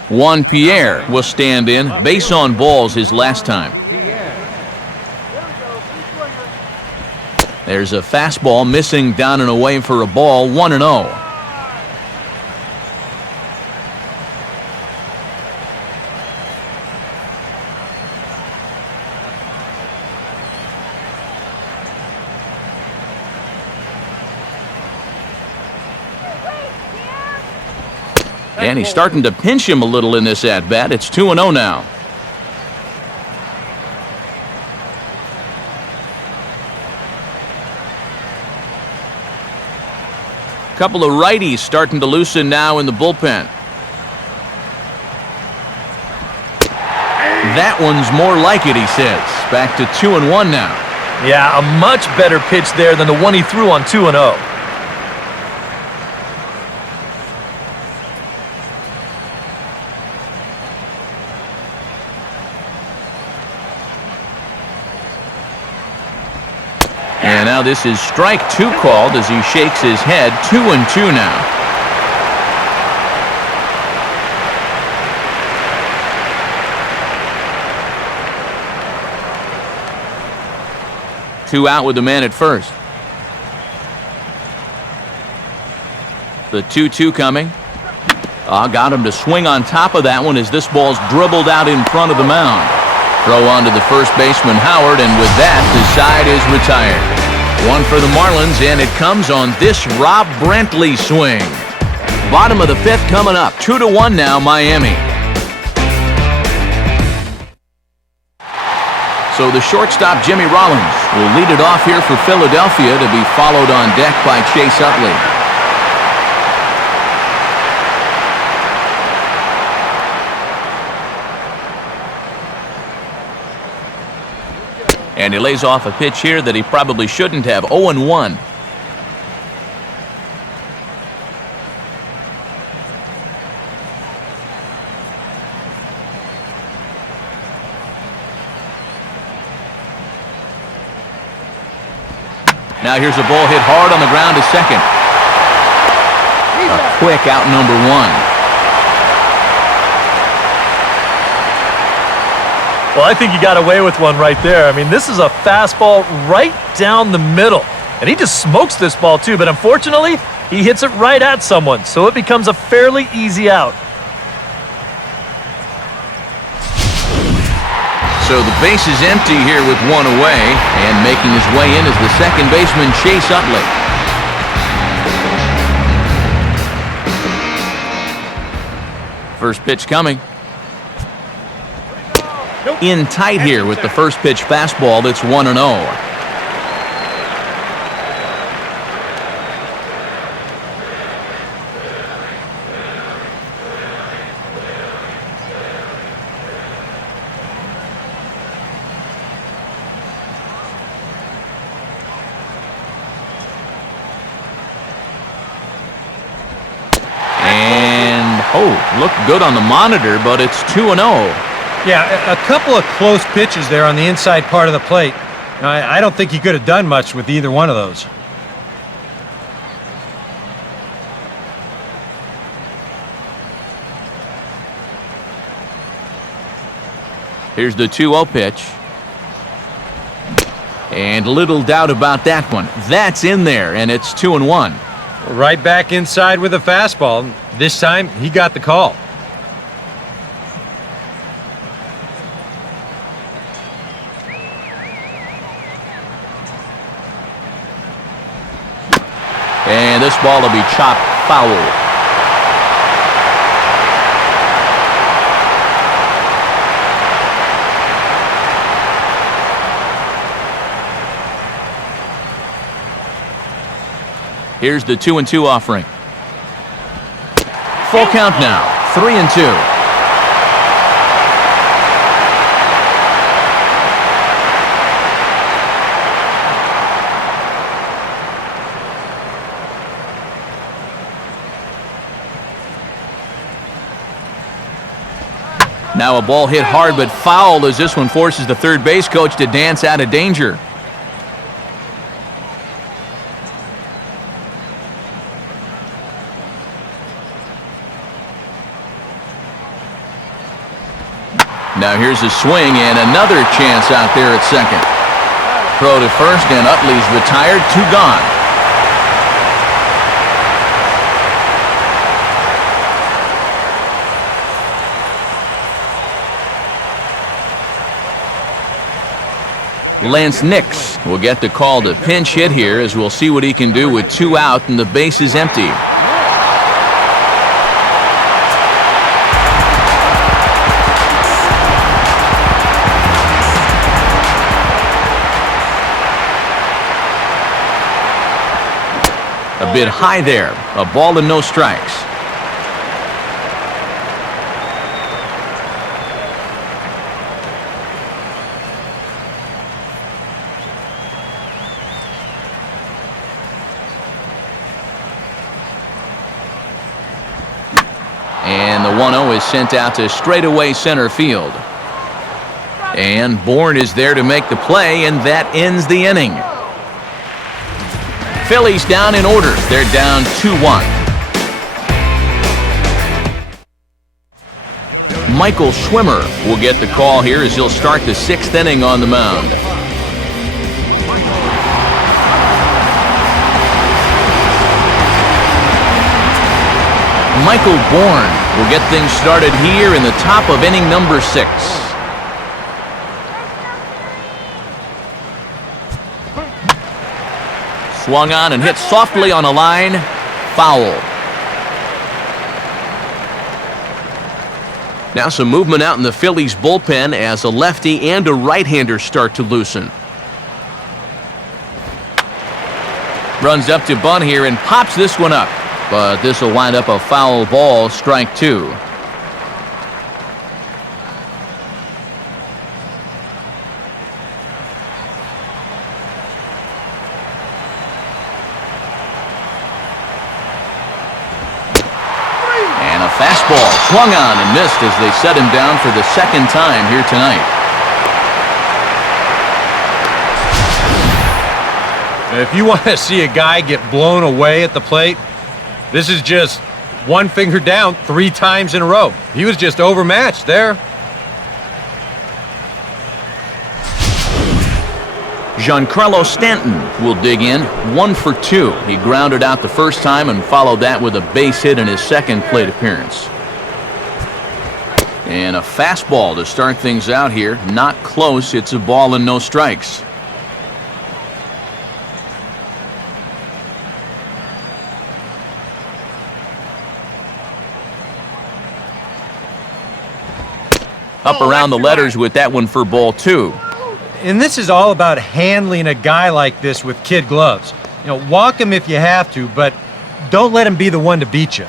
Juan Pierre will stand in. Base on balls his last time. There's a fastball missing down and away for a ball, 1-0. And he's starting to pinch him a little in this at-bat. It's 2-0 now. Couple of righties starting to loosen now in the bullpen. That one's more like it, he says. Back to 2-1 now. Yeah, a much better pitch there than the one he threw on 2-0. now this is strike 2 called as he shakes his head. 2-2 now. Two out with the man at first. The 2-2 coming. Got him to swing on top of that one as this ball's dribbled out in front of the mound. Throw on to the first baseman, Howard, and with that, the side is retired. One for the Marlins, and it comes on this Rob Brantley swing. Bottom of the 5th coming up. 2-1 now, Miami. So the shortstop, Jimmy Rollins, will lead it off here for Philadelphia to be followed on deck by Chase Utley. And he lays off a pitch here that he probably shouldn't have. 0-1. Now here's a ball hit hard on the ground to second. A quick out number 1. Well, I think you got away with one right there. I mean, this is a fastball right down the middle. And he just smokes this ball too, but unfortunately, he hits it right at someone, so it becomes a fairly easy out. So the base is empty here with one away, and making his way in is the second baseman, Chase Utley. First pitch coming. In tight here with the first pitch fastball. That's 1-0. Looked good on the monitor, but it's 2-0. Yeah, a couple of close pitches there on the inside part of the plate. I don't think he could have done much with either one of those. Here's the 2-0 pitch. And little doubt about that one. That's in there, and it's 2-1. Right back inside with a fastball. This time, he got the call. And this ball will be chopped foul. Here's the 2-2 offering. Full count now, 3-2. Now a ball hit hard but foul as this one forces the third base coach to dance out of danger. Now here's a swing and another chance out there at second. Throw to first and Utley's retired, 2 gone. Lance Nix will get the call to pinch hit here as we'll see what he can do with 2 out and the base is empty. A bit high there, a ball and no strikes. And the 1-0 is sent out to straightaway center field. And Bourne is there to make the play, and that ends the inning. Phillies down in order. They're down 2-1. Michael Schwimmer will get the call here as he'll start the 6th inning on the mound. Michael Bourne will get things started here in the top of inning number 6. Swung on and hit softly on a line. Foul. Now some movement out in the Phillies bullpen as a lefty and a right-hander start to loosen. Runs up to bunt here and pops this one up. But this will wind up a foul ball, strike 2. And a fastball swung on and missed as they set him down for the 2nd time here tonight. If you want to see a guy get blown away at the plate, this is just one finger down 3 times in a row. He was just overmatched there. Giancarlo Stanton will dig in, 1 for 2. He grounded out the first time and followed that with a base hit in his 2nd plate appearance. And a fastball to start things out here. Not close. It's a ball and no strikes. Up around the letters with that one for ball 2. And this is all about handling a guy like this with kid gloves. You know, walk him if you have to, but don't let him be the one to beat you.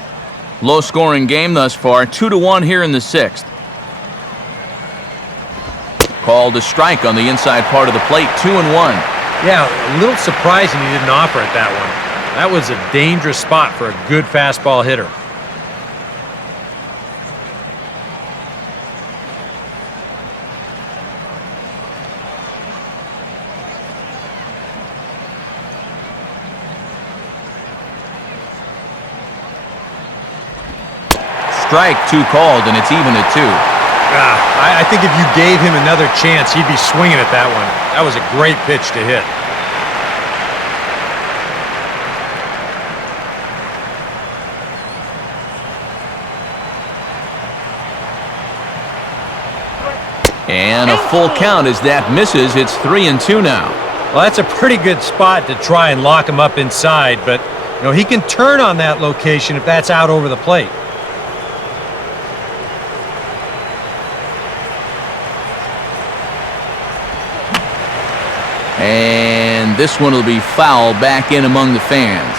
Low-scoring game thus far, 2-1 here in the 6th. Called a strike on the inside part of the plate, 2-1. Yeah, a little surprising he didn't offer it that one. That was a dangerous spot for a good fastball hitter. Strike 2 called, and it's even at 2. I think if you gave him another chance, he'd be swinging at that one. That was a great pitch to hit. And a full count as that misses. It's 3-2 now. Well, that's a pretty good spot to try and lock him up inside, but you know, he can turn on that location if that's out over the plate. And this one will be foul back in among the fans.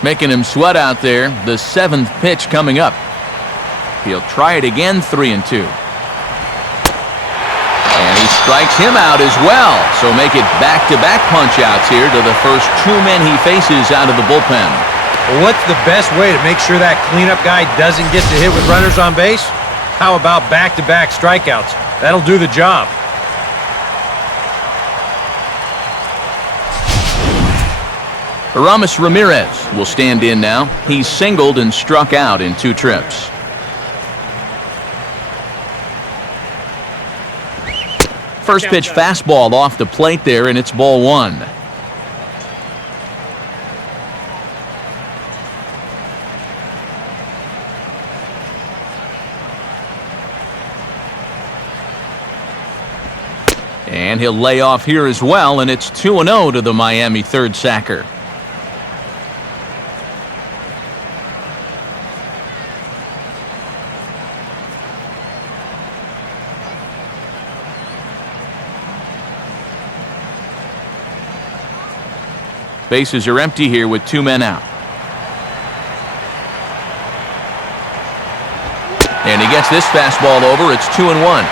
Making him sweat out there. The 7th pitch coming up. He'll try it again, 3-2. And he strikes him out as well. So make it back-to-back punch-outs here to the first 2 men he faces out of the bullpen. Well, what's the best way to make sure that cleanup guy doesn't get to hit with runners on base? How about back-to-back strikeouts? That'll do the job. Aramis Ramirez will stand in now. He's singled and struck out in 2 trips. First pitch fastball off the plate there, and it's ball 1. And he'll lay off here as well, and it's 2-0 to the Miami third sacker. Bases are empty here with 2 men out. And he gets this fastball over. It's 2-1.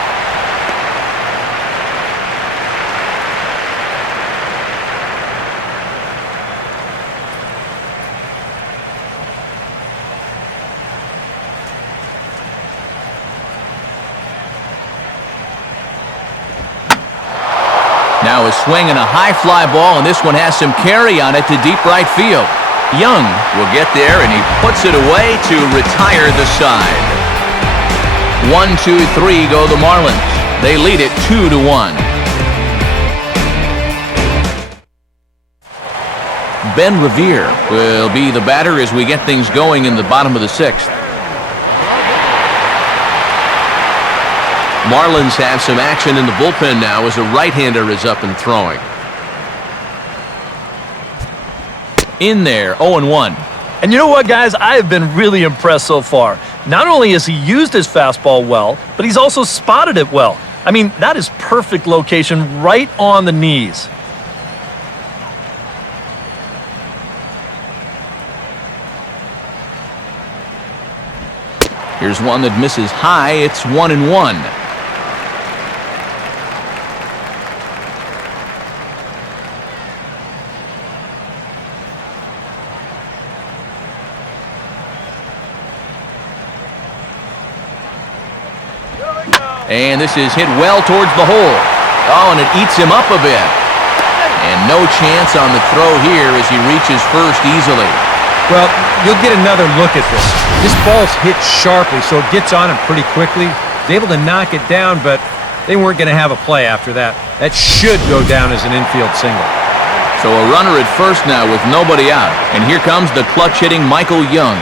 now is swinging a high fly ball, and this one has some carry on it to deep right field. Young will get there, and he puts it away to retire the side. 1, 2, 3 go the Marlins. They lead it 2-1. Ben Revere will be the batter as we get things going in the bottom of the 6th. Marlins have some action in the bullpen now as a right-hander is up and throwing. In there, 0-1. And you know what, guys? I have been really impressed so far. Not only has he used his fastball well, but he's also spotted it well. I mean, that is perfect location right on the knees. Here's one that misses high. It's 1-1. And this is hit well towards the hole. Oh, and it eats him up a bit. And no chance on the throw here as he reaches first easily. Well, you'll get another look at this. This ball's hit sharply, so it gets on him pretty quickly. He's able to knock it down, but they weren't going to have a play after that. That should go down as an infield single. So a runner at first now with nobody out. And here comes the clutch-hitting Michael Young.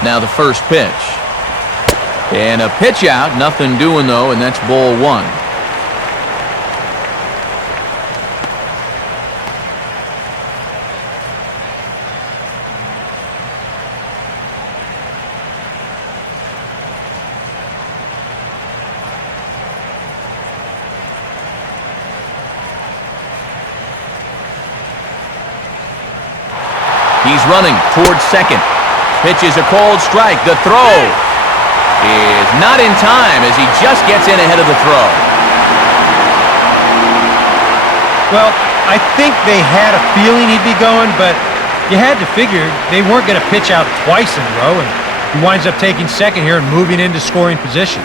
Now the first pitch. And a pitch out. Nothing doing, though, and that's ball 1. He's running towards second. Pitches a cold strike. The throw is not in time as he just gets in ahead of the throw. Well, I think they had a feeling he'd be going, but you had to figure they weren't going to pitch out twice in a row, and he winds up taking second here and moving into scoring position.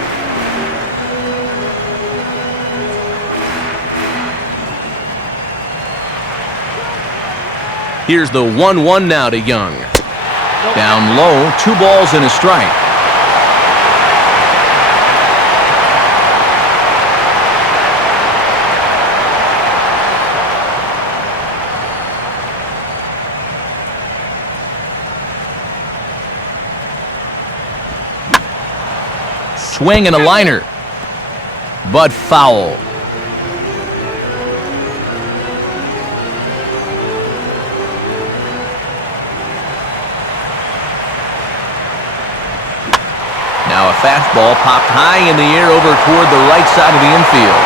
Here's the 1-1 now to Young. Down low, 2 balls and a strike. Swing and a liner, but foul. Now a fastball popped high in the air over toward the right side of the infield.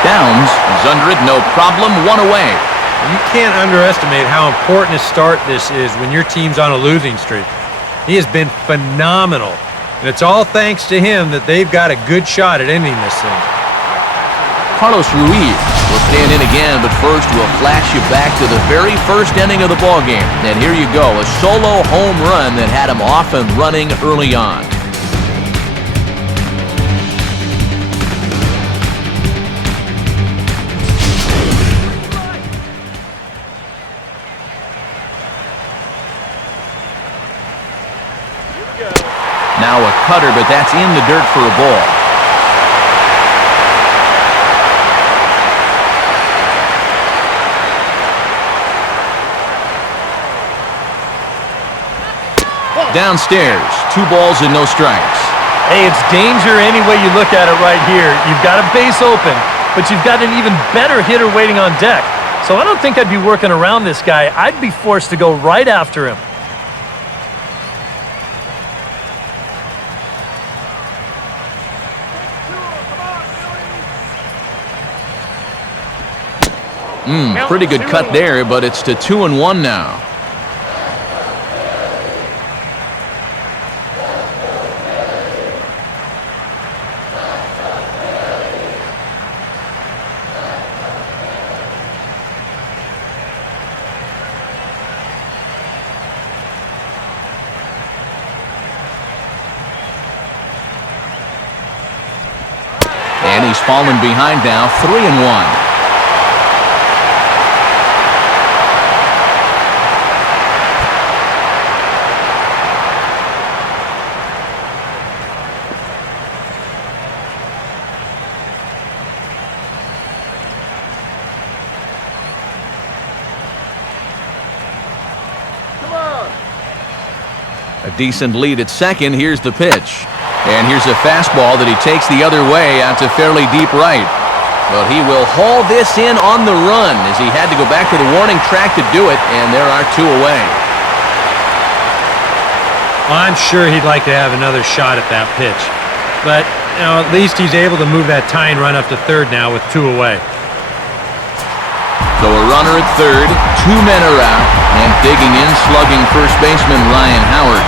Downs is under it, no problem, 1 away. You can't underestimate how important a start this is when your team's on a losing streak. He has been phenomenal, and it's all thanks to him that they've got a good shot at ending this thing. Carlos Ruiz will stand in again, but first we'll flash you back to the very first inning of the ballgame. And here you go, a solo home run that had him off and running early on. Now a cutter, but that's in the dirt for a ball. Downstairs, 2 balls and no strikes. Hey, it's danger any way you look at it right here. You've got a base open, but you've got an even better hitter waiting on deck. So I don't think I'd be working around this guy. I'd be forced to go right after him. Pretty good cut there, but it's to 2-1 now. fallen behind now, 3-1. A decent lead at second. Here's the pitch. And here's a fastball that he takes the other way out to fairly deep right. But he will haul this in on the run as he had to go back to the warning track to do it, and there are 2 away. I'm sure he'd like to have another shot at that pitch. But, you know, at least he's able to move that tying run up to third now with 2 away. So a runner at third, 2 men are out, and digging in, slugging first baseman Ryan Howard.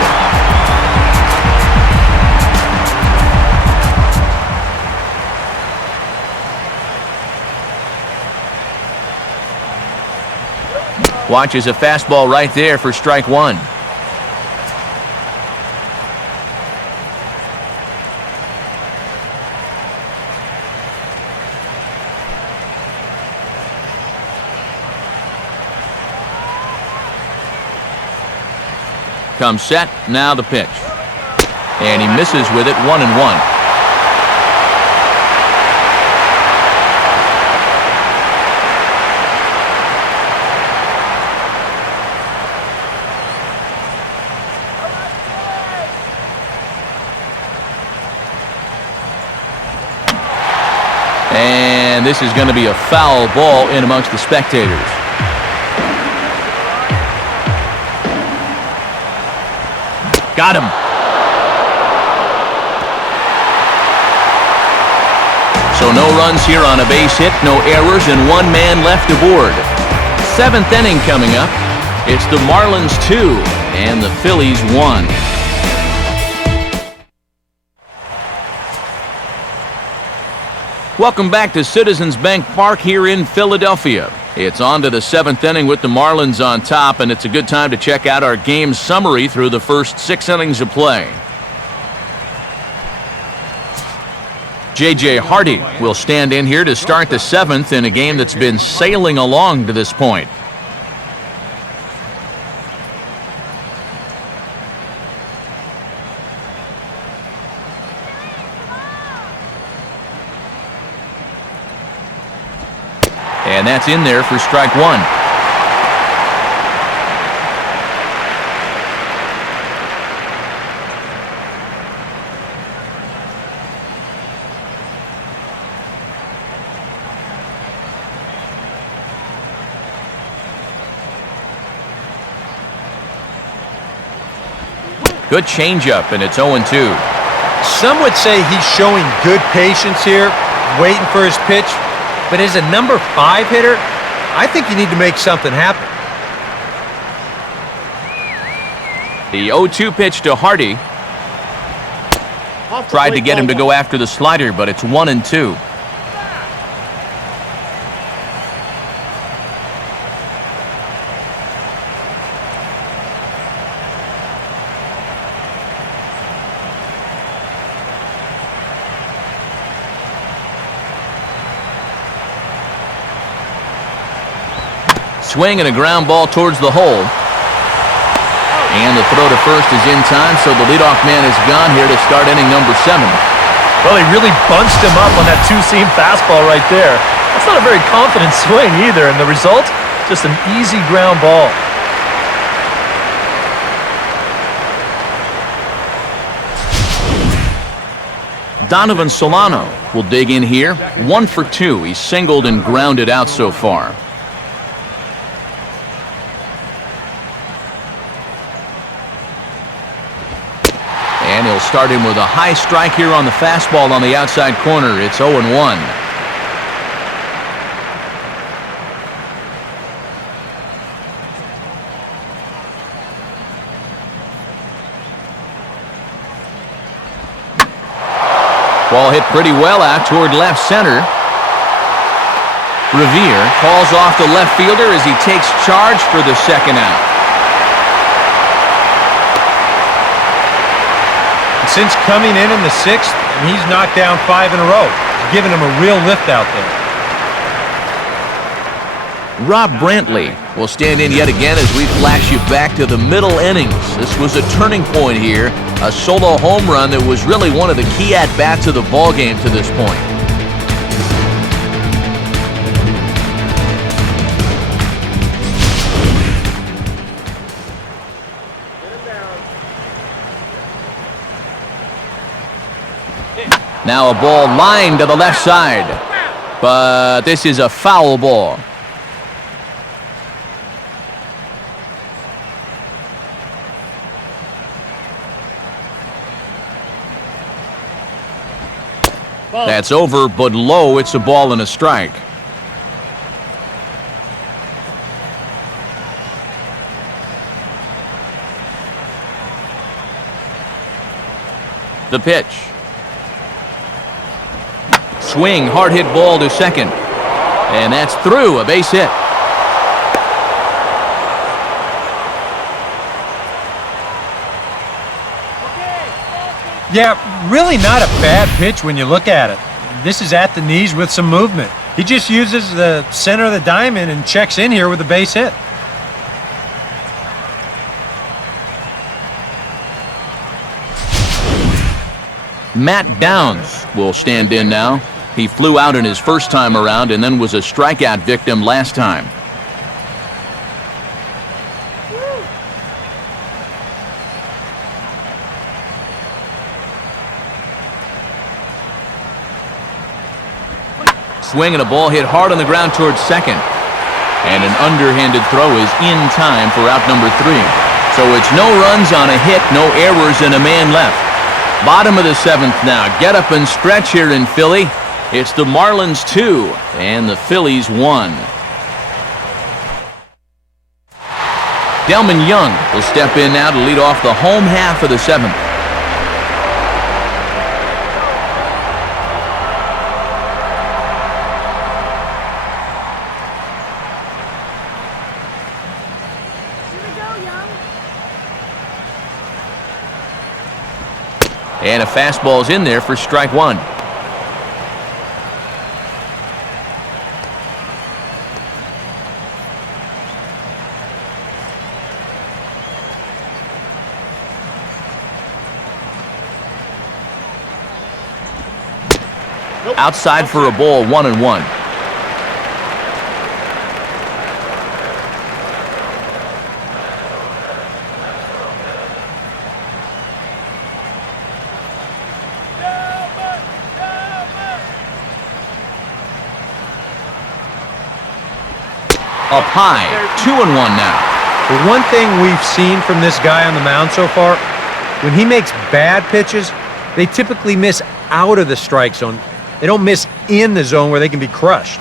Watches a fastball right there for strike 1. Comes set, now the pitch. And he misses with it, 1-1. And this is going to be a foul ball in amongst the spectators. Got him. So no runs here on a base hit, no errors, and 1 man left aboard. 7th inning coming up. It's the Marlins 2 and the Phillies 1. Welcome back to Citizens Bank Park here in Philadelphia. It's on to the 7th inning with the Marlins on top, and it's a good time to check out our game summary through the first 6 innings of play. J.J. Hardy will stand in here to start the 7th in a game that's been sailing along to this point. And that's in there for strike 1. Good changeup, and it's 0-2. Some would say he's showing good patience here, waiting for his pitch. But as a number 5 hitter, I think you need to make something happen. The 0-2 pitch to Hardy. Tried to get him to go after the slider, but it's 1-2. Swing and a ground ball towards the hole. And the throw to first is in time, so the leadoff man is gone here to start inning number 7. Well, he really bunched him up on that 2-seam fastball right there. That's not a very confident swing either, and the result, just an easy ground ball. Donovan Solano will dig in here. 1 for 2. He's singled and grounded out so far. And he'll start him with a high strike here on the fastball on the outside corner. It's 0-1. Ball hit pretty well out toward left center. Revere calls off the left fielder as he takes charge for the 2nd out. Since coming in the 6th, he's knocked down 5 in a row. giving him a real lift out there. Rob Brantley will stand in yet again as we flash you back to the middle innings. This was a turning point here, a solo home run that was really one of the key at-bats of the ballgame to this point. Now a ball lined to the left side, but this is a foul ball. That's over, but low. It's a ball and a strike. The pitch. Swing, hard hit ball to second. And that's through, a base hit. Yeah, really not a bad pitch when you look at it. This is at the knees with some movement. He just uses the center of the diamond and checks in here with a base hit. Matt Downs will stand in now. He flew out in his first time around and then was a strikeout victim last time. Swing and a ball hit hard on the ground towards second. And an underhanded throw is in time for out number 3. So it's no runs on a hit, no errors, and a man left. Bottom of the 7th now. Get up and stretch here in Philly. It's the Marlins 2 and the Phillies 1. Delman Young will step in now to lead off the home half of the 7th. And a fastball's in there for strike 1. Outside for a ball, 1-1. Up high, 2-1 now. The one thing we've seen from this guy on the mound so far, when he makes bad pitches, they typically miss out of the strike zone. They don't miss in the zone where they can be crushed.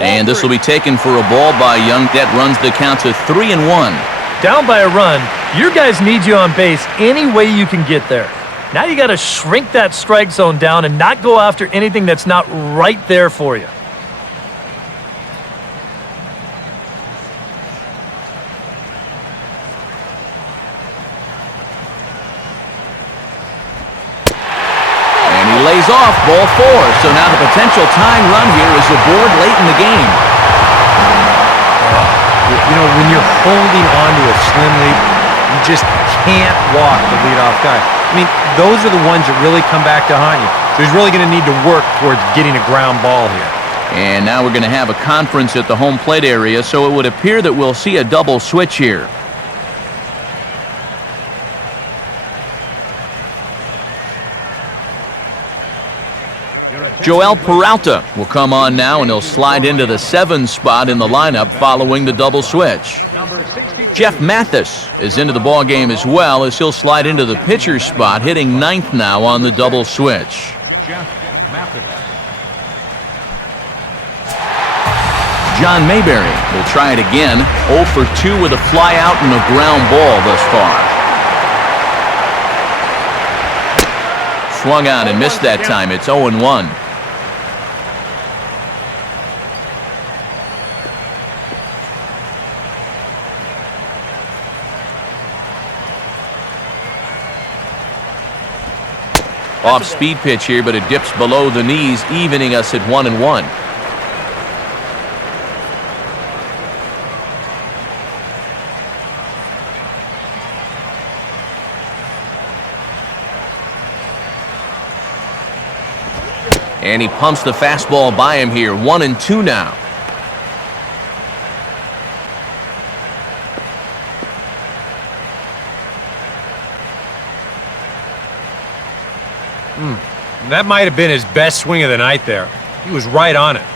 And this will be taken for a ball by Young. That runs the count to 3-1. Down by a run, your guys need you on base any way you can get there. Now you got to shrink that strike zone down and not go after anything that's not right there for you. And he lays off ball 4. So now the potential tying run here is aboard late in the game. You know, when you're holding onto a slim lead, you just can't walk the leadoff guy. I mean, those are the ones that really come back to haunt you. So he's really going to need to work towards getting a ground ball here. And now we're going to have a conference at the home plate area, so it would appear that we'll see a double switch here. Joel Peralta will come on now, and he'll slide into the 7 spot in the lineup following the double switch. Jeff Mathis is into the ball game as well, as he'll slide into the pitcher's spot, hitting 9th now on the double switch. John Mayberry will try it again, 0 for 2 with a fly out and a ground ball thus far. Swung on and missed that time. It's 0-1. Off-speed pitch here, but it dips below the knees, evening us at 1-1. And he pumps the fastball by him here. 1-2 now. That might have been his best swing of the night there. He was right on it.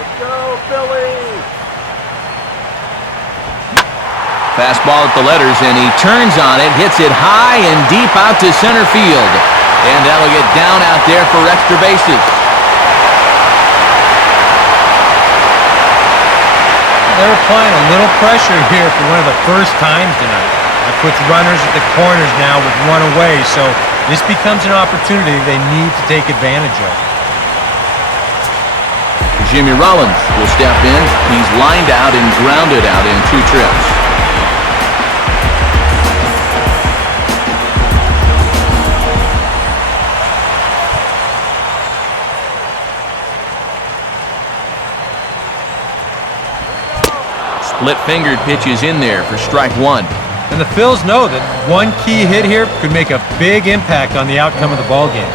Let's go, Philly! Fastball at the letters, and he turns on it, hits it high and deep out to center field. And that'll get down out there for extra bases. They're applying a little pressure here for one of the first times tonight. That puts runners at the corners now with one away, so this becomes an opportunity they need to take advantage of. Jimmy Rollins will step in. He's lined out and grounded out in 2 trips. Split-fingered pitch is in there for strike 1. And the Phils know that one key hit here could make a big impact on the outcome of the ballgame.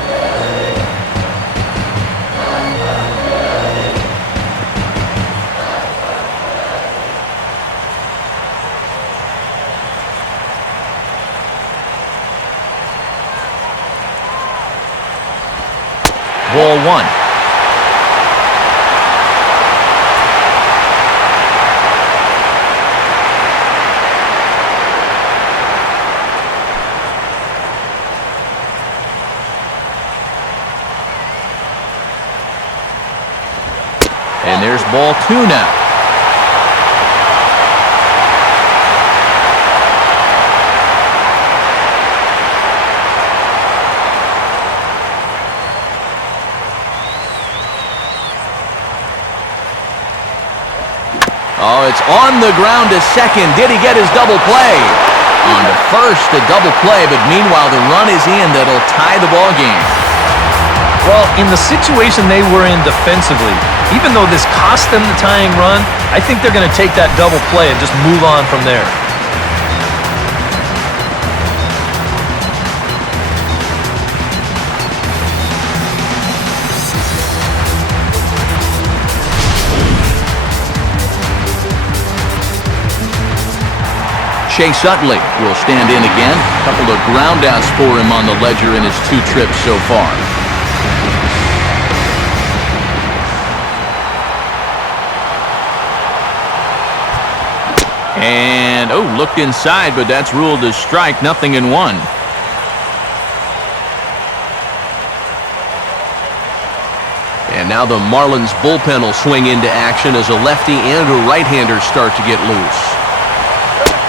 Ball 1. And there's ball 2 now. Oh, it's on the ground to second. Did he get his double play? On to first, a double play, but meanwhile the run is in that'll tie the ball game. Well, in the situation they were in defensively, even though this cost them the tying run, I think they're going to take that double play and just move on from there. Chase Utley will stand in again. A couple of ground outs for him on the ledger in his 2 trips so far. And, oh, looked inside, but that's ruled a strike, 0-1. And now the Marlins bullpen will swing into action as a lefty and a right-hander start to get loose.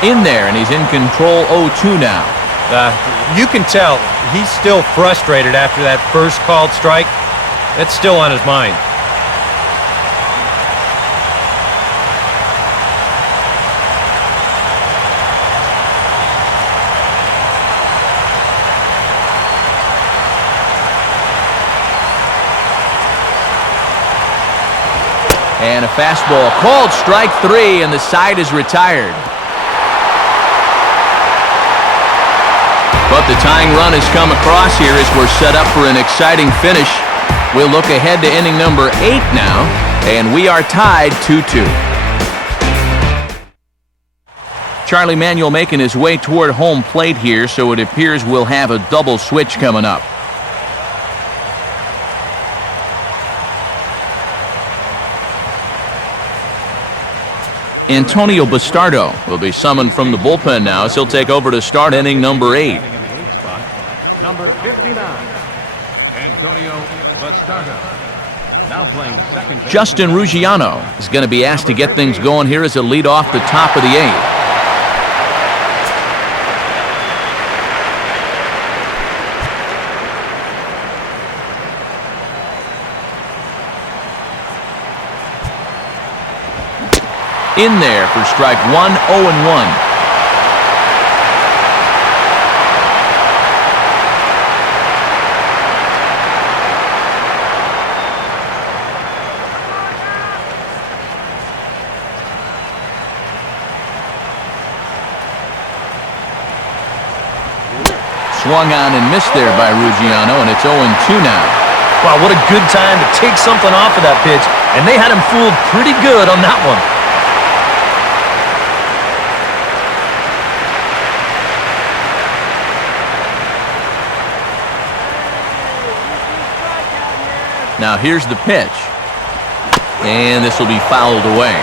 In there, and he's in control. 0-2 now. You can tell he's still frustrated after that first called strike. That's still on his mind. And a fastball called strike 3, and the side is retired. But the tying run has come across here as we're set up for an exciting finish. We'll look ahead to inning number 8 now, and we are tied 2-2. Charlie Manuel making his way toward home plate here, so it appears we'll have a double switch coming up. Antonio Bastardo will be summoned from the bullpen now as he'll take over to start inning number 8. Number 59, Antonio Bastardo. Now playing second. Justin Ruggiano is going to be asked to get things going here as a lead off the top of the 8th. In there for strike one, 0-1. Swung on and missed there by Ruggiano, and it's 0-2 now. Wow, what a good time to take something off of that pitch, and they had him fooled pretty good on that one. Now here's the pitch, and this will be fouled away.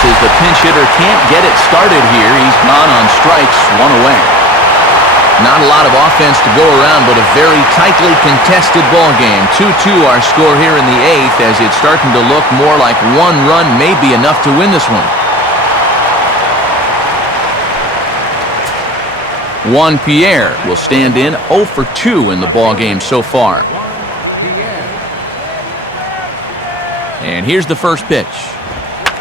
As the pinch hitter can't get it started here. He's gone on strikes, one away. Not a lot of offense to go around, but a very tightly contested ball game. 2-2 our score here in the 8th, as it's starting to look more like one run may be enough to win this one. Juan Pierre will stand in 0 for 2 in the ball game so far. And here's the first pitch.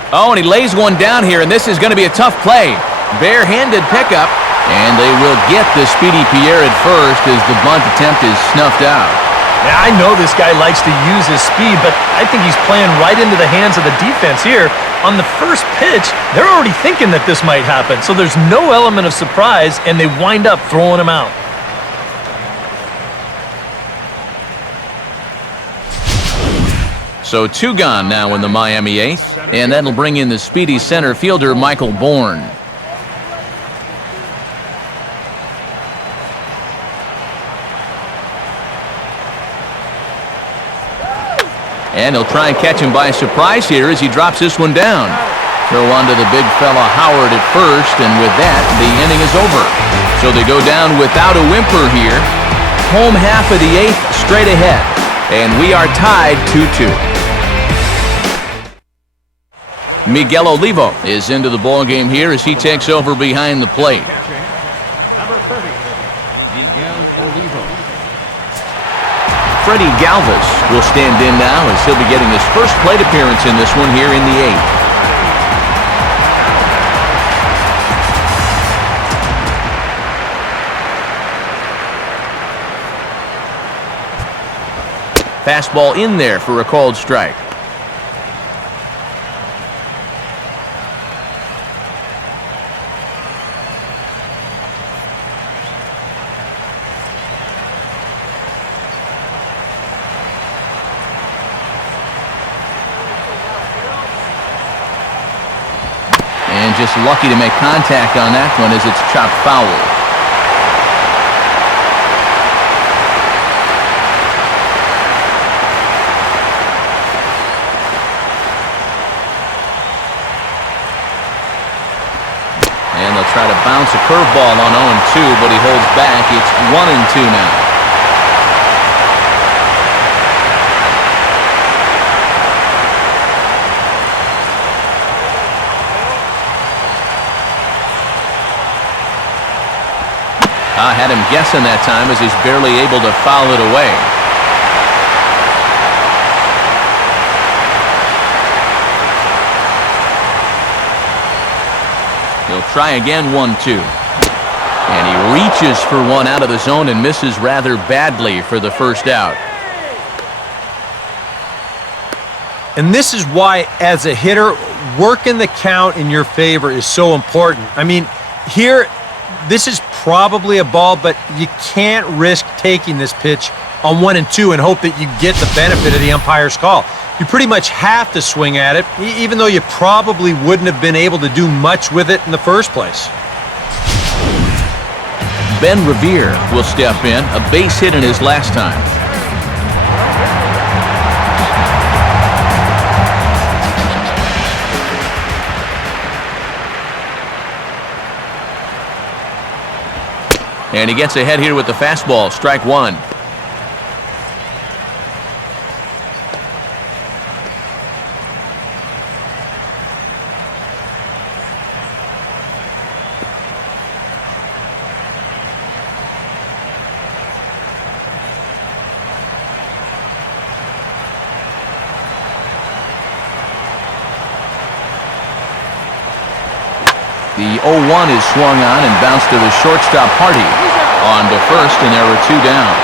Oh, and he lays one down here, and this is going to be a tough play. Bare-handed pickup, and they will get the speedy Pierre at first as the bunt attempt is snuffed out. Yeah, I know this guy likes to use his speed, but I think he's playing right into the hands of the defense here. On the first pitch, they're already thinking that this might happen, so there's no element of surprise, and they wind up throwing him out. So 2 gone now in the Miami 8th, and that'll bring in the speedy center fielder Michael Bourne. And he'll try and catch him by surprise here as he drops this one down. Throw onto the big fella Howard at first, and with that, the inning is over. So they go down without a whimper here. Home half of the 8th straight ahead, and we are tied 2-2. Miguel Olivo is into the ball game here as he takes over behind the plate. Number 30, Miguel Olivo. Freddie Galvis will stand in now as he'll be getting his first plate appearance in this one here in the 8th. Fastball in there for a called strike. And just lucky to make contact on that one as it's chopped foul. And they'll try to bounce a curveball on 0-2, but he holds back. It's 1-2 now. I had him guessing that time as he's barely able to foul it away. He'll try again, 1-2. And he reaches for one out of the zone and misses rather badly for the first out. And this is why, as a hitter, working the count in your favor is so important. I mean, here, this is probably a ball, but you can't risk taking this pitch on 1-2 and hope that you get the benefit of the umpire's call. You pretty much have to swing at it, even though you probably wouldn't have been able to do much with it in the first place. Ben Revere will step in, a base hit in his last time. And he gets ahead here with the fastball, strike one. The 0-1 is swung on and bounced to the shortstop Hardy. On to first, and there are 2 down.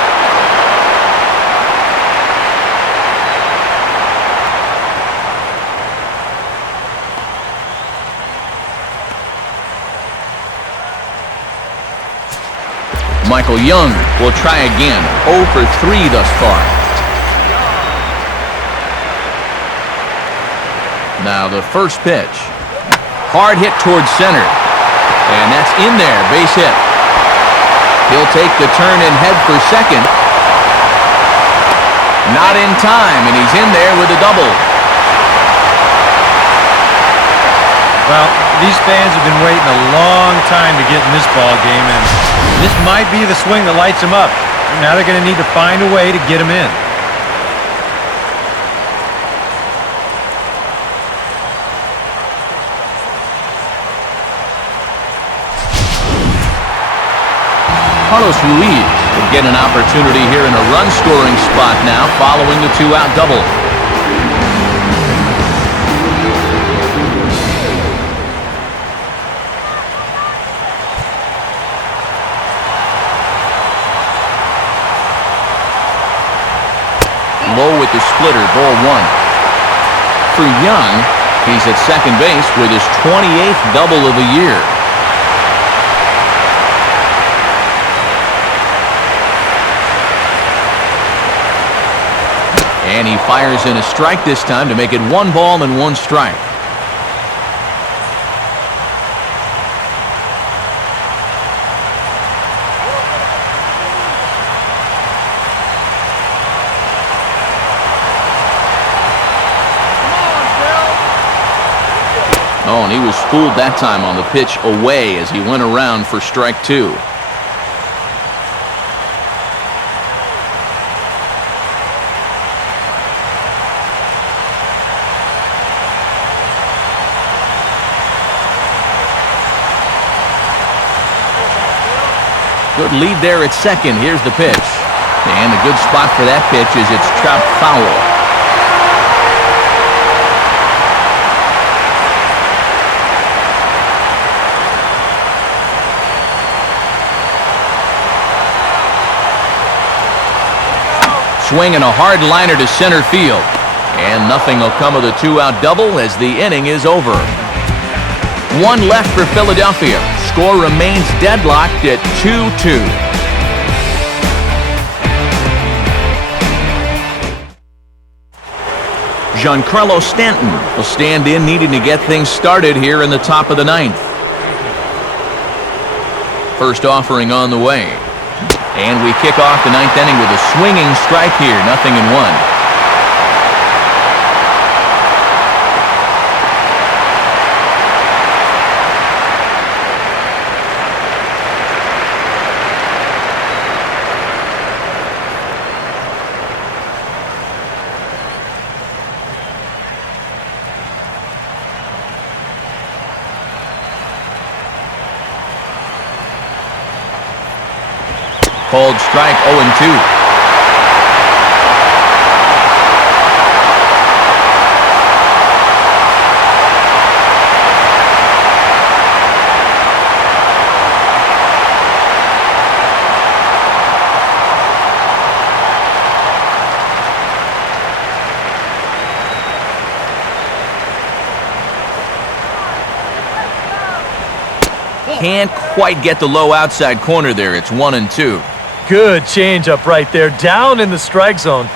Michael Young will try again. 0 for 3 thus far. Now the first pitch. Hard hit towards center. And that's in there. Base hit. He'll take the turn and head for second. Not in time, and he's in there with a double. Well, these fans have been waiting a long time to get in this ball game, and this might be the swing that lights them up. Now they're going to need to find a way to get them in. Carlos Ruiz will get an opportunity here in a run-scoring spot now following the 2-out double. Low with the splitter, ball 1. For Young, he's at second base with his 28th double of the year. And he fires in a strike this time to make it 1 ball and 1 strike. Oh, and he was fooled that time on the pitch away as he went around for strike 2. Good lead there at second. Here's the pitch. And a good spot for that pitch is it's chopped foul. Swinging a hard liner to center field. And nothing will come of the 2-out double as the inning is over. 1 left for Philadelphia. Score remains deadlocked at 2-2. Giancarlo Stanton will stand in, needing to get things started here in the top of the 9th. First offering on the way. And we kick off the 9th inning with a swinging strike here, 0-1. Called strike, 0-2. Can't quite get the low outside corner there. It's 1-2. Good changeup right there, down in the strike zone.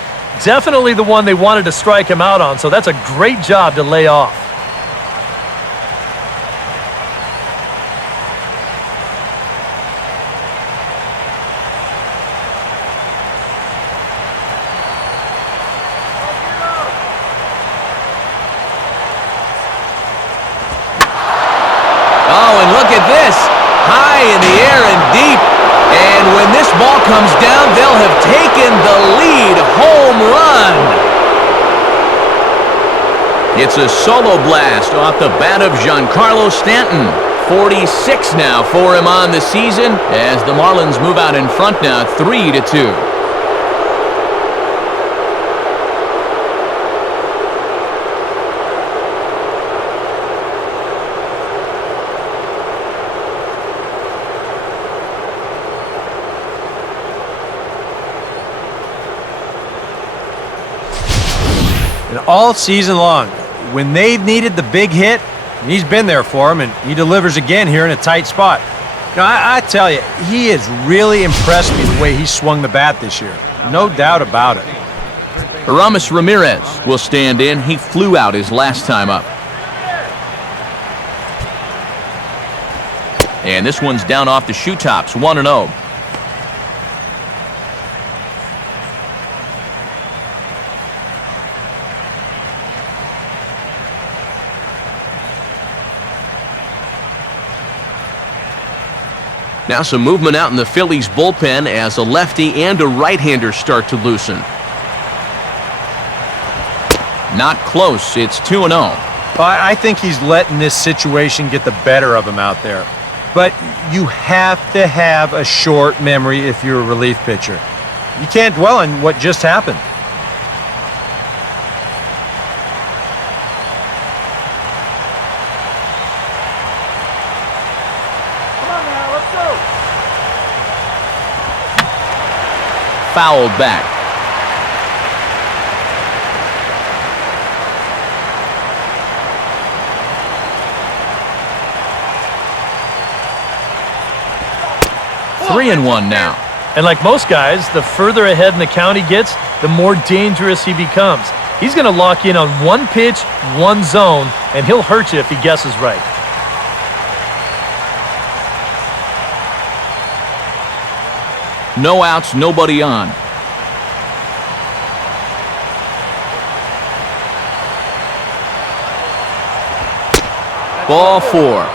Definitely the one they wanted to strike him out on, so that's a great job to lay off. Oh, and look at this. High in the air and deep. And when this ball comes down, they'll have taken the lead. Home run. It's a solo blast off the bat of Giancarlo Stanton. 46 now for him on the season as the Marlins move out in front now, 3-2. all season long. When they've needed the big hit, he's been there for them, and he delivers again here in a tight spot. I tell you, he has really impressed me the way he swung the bat this year. No doubt about it. Aramis Ramirez will stand in. He flew out his last time up. And this one's down off the shoe tops, 1-0. Now some movement out in the Phillies bullpen as a lefty and a right-hander start to loosen. Not close. It's 2-0. I think he's letting this situation get the better of him out there. But you have to have a short memory if you're a relief pitcher. You can't dwell on what just happened. Come on now, let's go. Fouled back. Three and one now. And like most guys, the further ahead in the count he gets, the more dangerous he becomes. He's going to lock in on one pitch, one zone, and he'll hurt you if he guesses right. No outs, nobody on. Ball 4.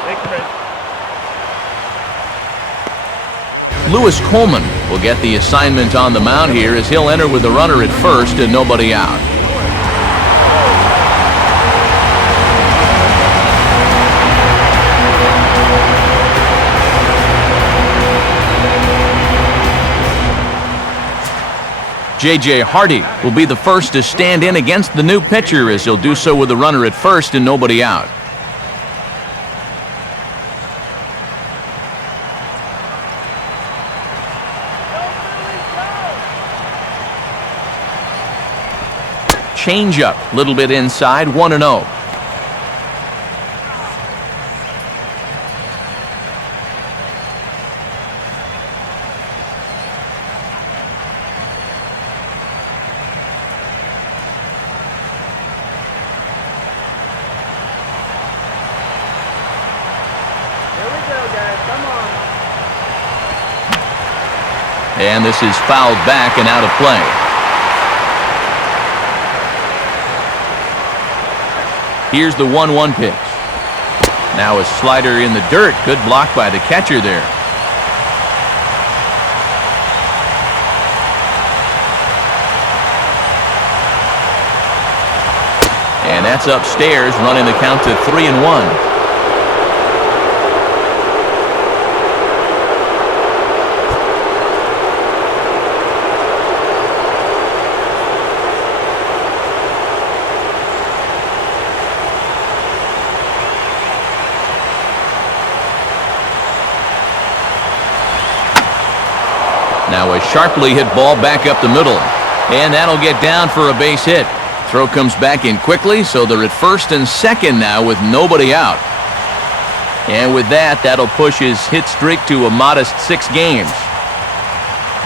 Lewis Coleman will get the assignment on the mound here as he'll enter with a runner at first and nobody out. J.J. Hardy will be the first to stand in against the new pitcher as he'll do so with a runner at first and nobody out. Change up, little bit inside, 1-0. And this is fouled back and out of play. Here's the 1-1 pitch. Now a slider in the dirt. Good block by the catcher there. And that's upstairs, running the count to 3-1. Now a sharply hit ball back up the middle. And that'll get down for a base hit. Throw comes back in quickly, so they're at first and second now with nobody out. And with that, that'll push his hit streak to a modest 6 games.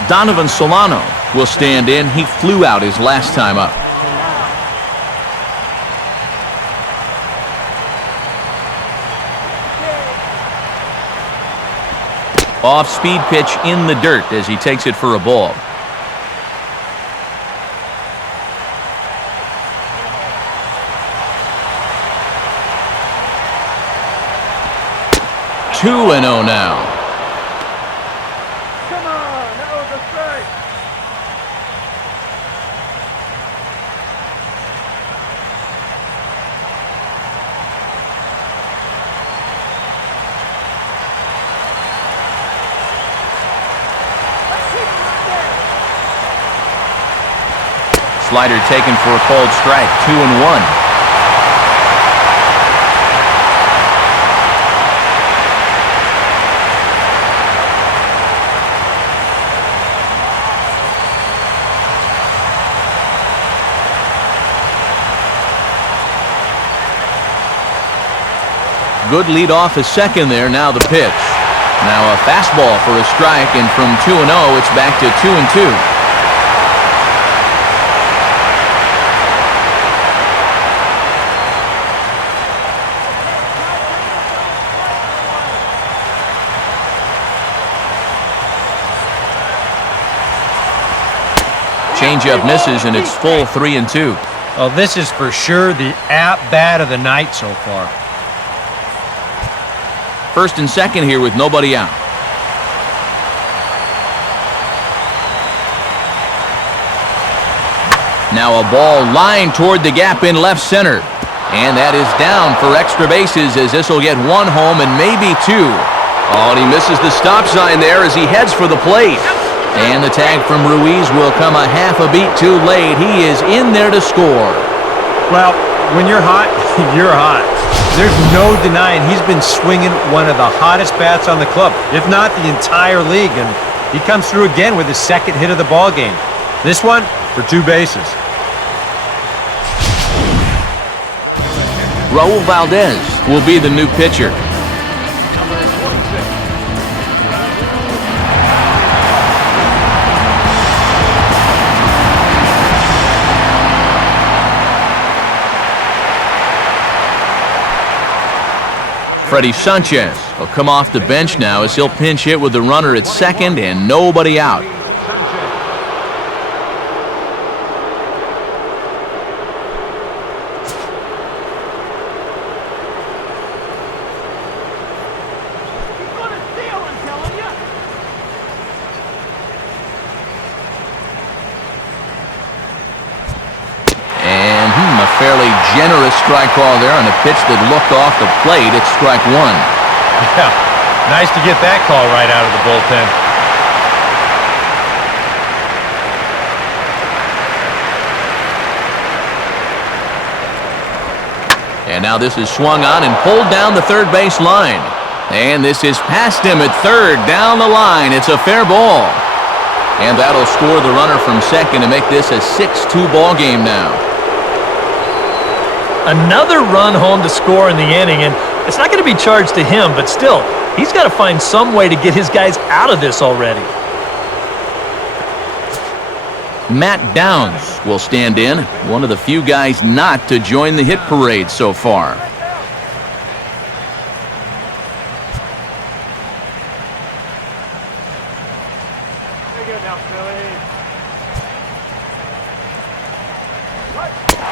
Donovan Solano will stand in. He flew out his last time up. Off-speed pitch in the dirt as he takes it for a ball. Two and 0 now. Come on, that was a strike. Slider taken for a called strike. 2-1. Good lead off his second there. Now the pitch. Now a fastball for a strike, and from 2-0, it's back to 2-2. Changeup misses, and it's full 3-2. Oh, this is for sure the at-bat of the night so far. First and second here with nobody out. Now a ball lined toward the gap in left center. And that is down for extra bases, as this will get one home and maybe two. Oh, and he misses the stop sign there as he heads for the plate. And the tag from Ruiz will come a half a beat too late. He is in there to score. Well, when you're hot, you're hot. There's no denying he's been swinging one of the hottest bats on the club, if not the entire league, and he comes through again with his second hit of the ball game. This one for 2 bases. Raul Valdez will be the new pitcher. Freddie Sanchez will come off the bench now as he'll pinch hit with the runner at second and nobody out. Fairly generous strike call there on a pitch that looked off the plate. It's strike one. Yeah, nice to get that call right out of the bullpen. And now this is swung on and pulled down the third base line. And this is past him at third, down the line. It's a fair ball. And that'll score the runner from second to make this a 6-2 ball game now. Another run home to score in the inning, and it's not going to be charged to him, but still, he's got to find some way to get his guys out of this already. Matt Downs will stand in, one of the few guys not to join the hit parade so far.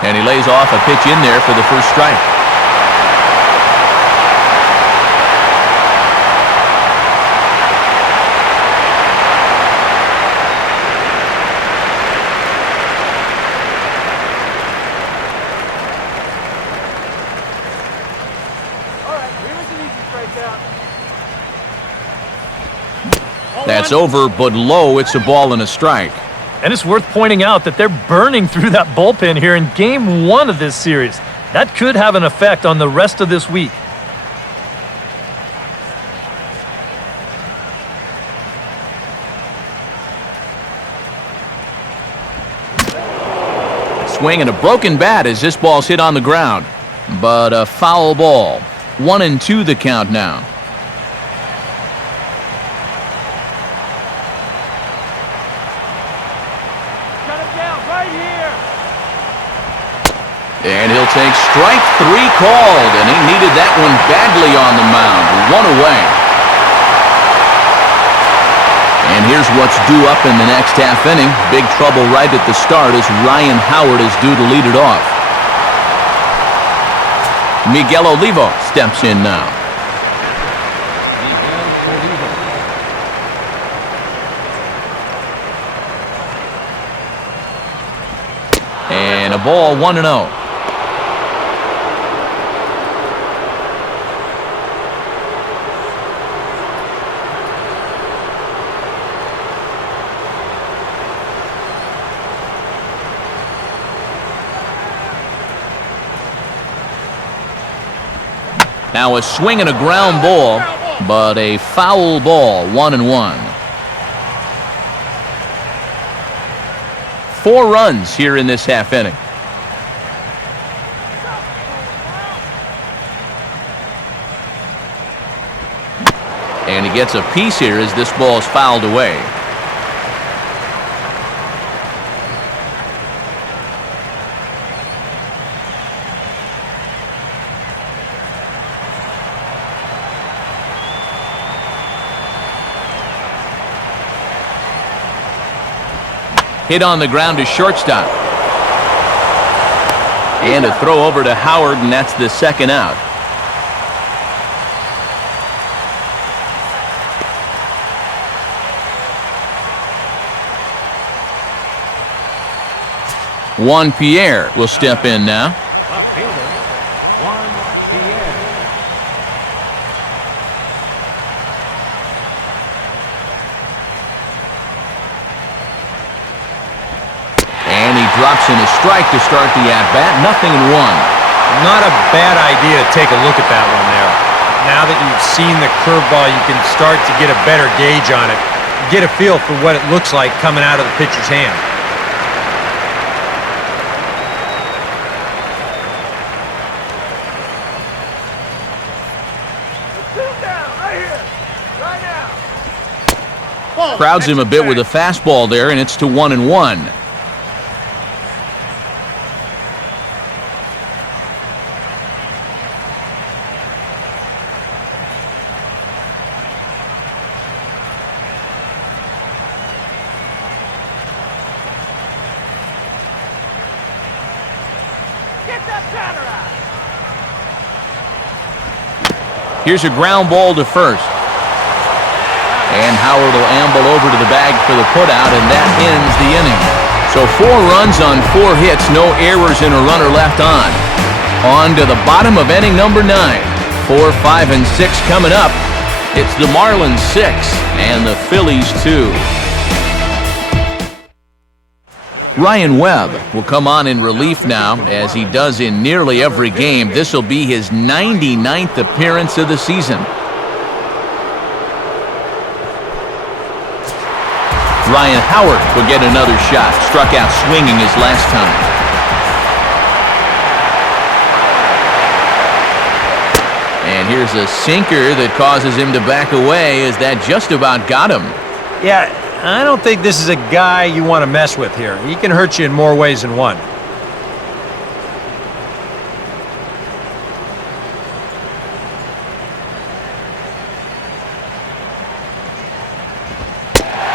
And he lays off a pitch in there for the first strike. That's over, but low. It's a ball and a strike. And it's worth pointing out that they're burning through that bullpen here in Game 1 of this series. That could have an effect on the rest of this week. Swing and a broken bat as this ball's hit on the ground. But a foul ball. 1-2 the count now. And he'll take strike 3 called, and he needed that one badly on the mound. 1 away. And here's what's due up in the next half inning. Big trouble right at the start as Ryan Howard is due to lead it off. Miguel Olivo steps in now. And a ball, 1-0. Now a swing and a ground ball, but a foul ball, 1-1. 4 runs here in this half inning. And he gets a piece here as this ball is fouled away. Hit on the ground to shortstop. And a throw over to Howard, and that's the second out. Juan Pierre will step in now. Left fielder, Juan Pierre. And he drops in a strike to start the at-bat. 0-1. Not a bad idea to take a look at that one there. Now that you've seen the curveball, you can start to get a better gauge on it. Get a feel for what it looks like coming out of the pitcher's hand. Crowds him a bit with a fastball there, and it's to 1-1. Get that batter out. Here's a ground ball to first. And Howard will amble over to the bag for the putout, and that ends the inning. So 4 runs on 4 hits, no errors and a runner left on. On to the bottom of inning number 9. 4, 5, and 6 coming up. It's the Marlins 6 and the Phillies 2. Ryan Webb will come on in relief now, as he does in nearly every game. This will be his 99th appearance of the season. Ryan Howard will get another shot. Struck out swinging his last time. And here's a sinker that causes him to back away, as that just about got him. Yeah, I don't think this is a guy you want to mess with here. He can hurt you in more ways than one.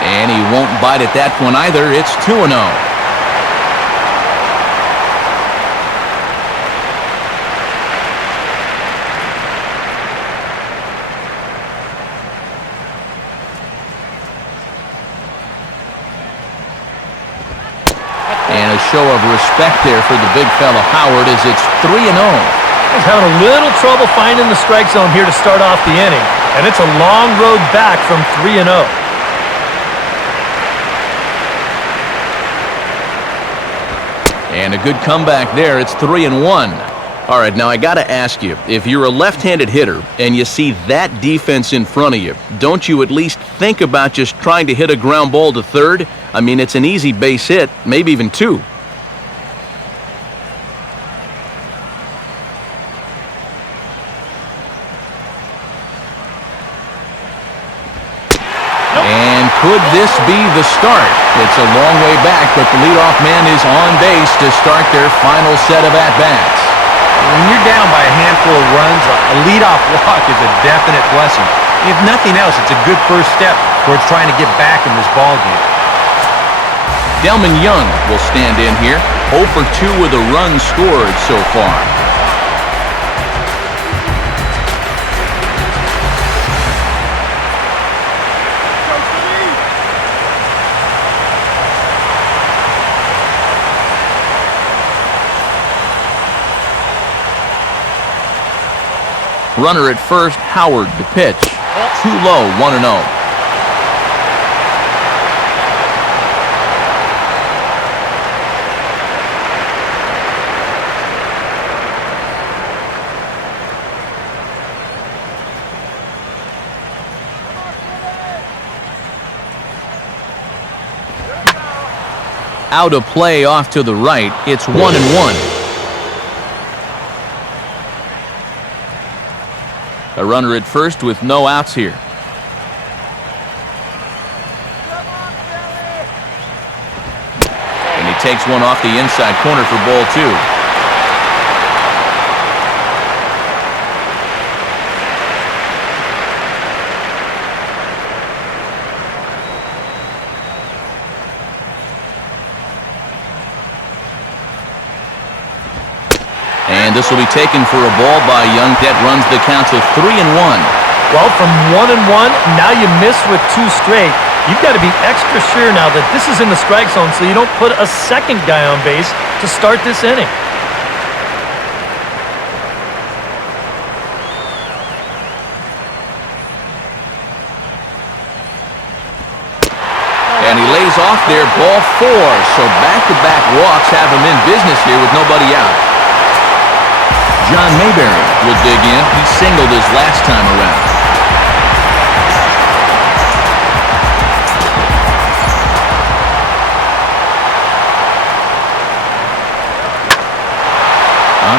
And he won't bite at that one either. It's 2-0. And a show of respect there for the big fella Howard, as it's 3-0. He's having a little trouble finding the strike zone here to start off the inning, and it's a long road back from 3-0. And a good comeback there. It's 3-1. All right, now I got to ask you, if you're a left-handed hitter and you see that defense in front of you, don't you at least think about just trying to hit a ground ball to third? I mean, it's an easy base hit, maybe even 2. And could this be the start? It's a long way back, but the leadoff man is on base to start their final set of at-bats. When you're down by a handful of runs, a leadoff walk is a definite blessing. If nothing else, it's a good first step towards trying to get back in this ballgame. Delman Young will stand in here, 0 for 2 with a run scored so far. Runner at first, Howard to pitch. Too low, 1-0. Out of play off to the right. It's 1-1. A runner at first with no outs here. takes one off the inside corner for ball 2. And this will be taken for a ball by Young. That runs the count to 3-1. Well, from 1-1, now you miss with 2 straight. You've got to be extra sure now that this is in the strike zone so you don't put a second guy on base to start this inning. And he lays off there, ball 4. So back-to-back walks have him in business here with nobody out. John Mayberry will dig in. He singled his last time around.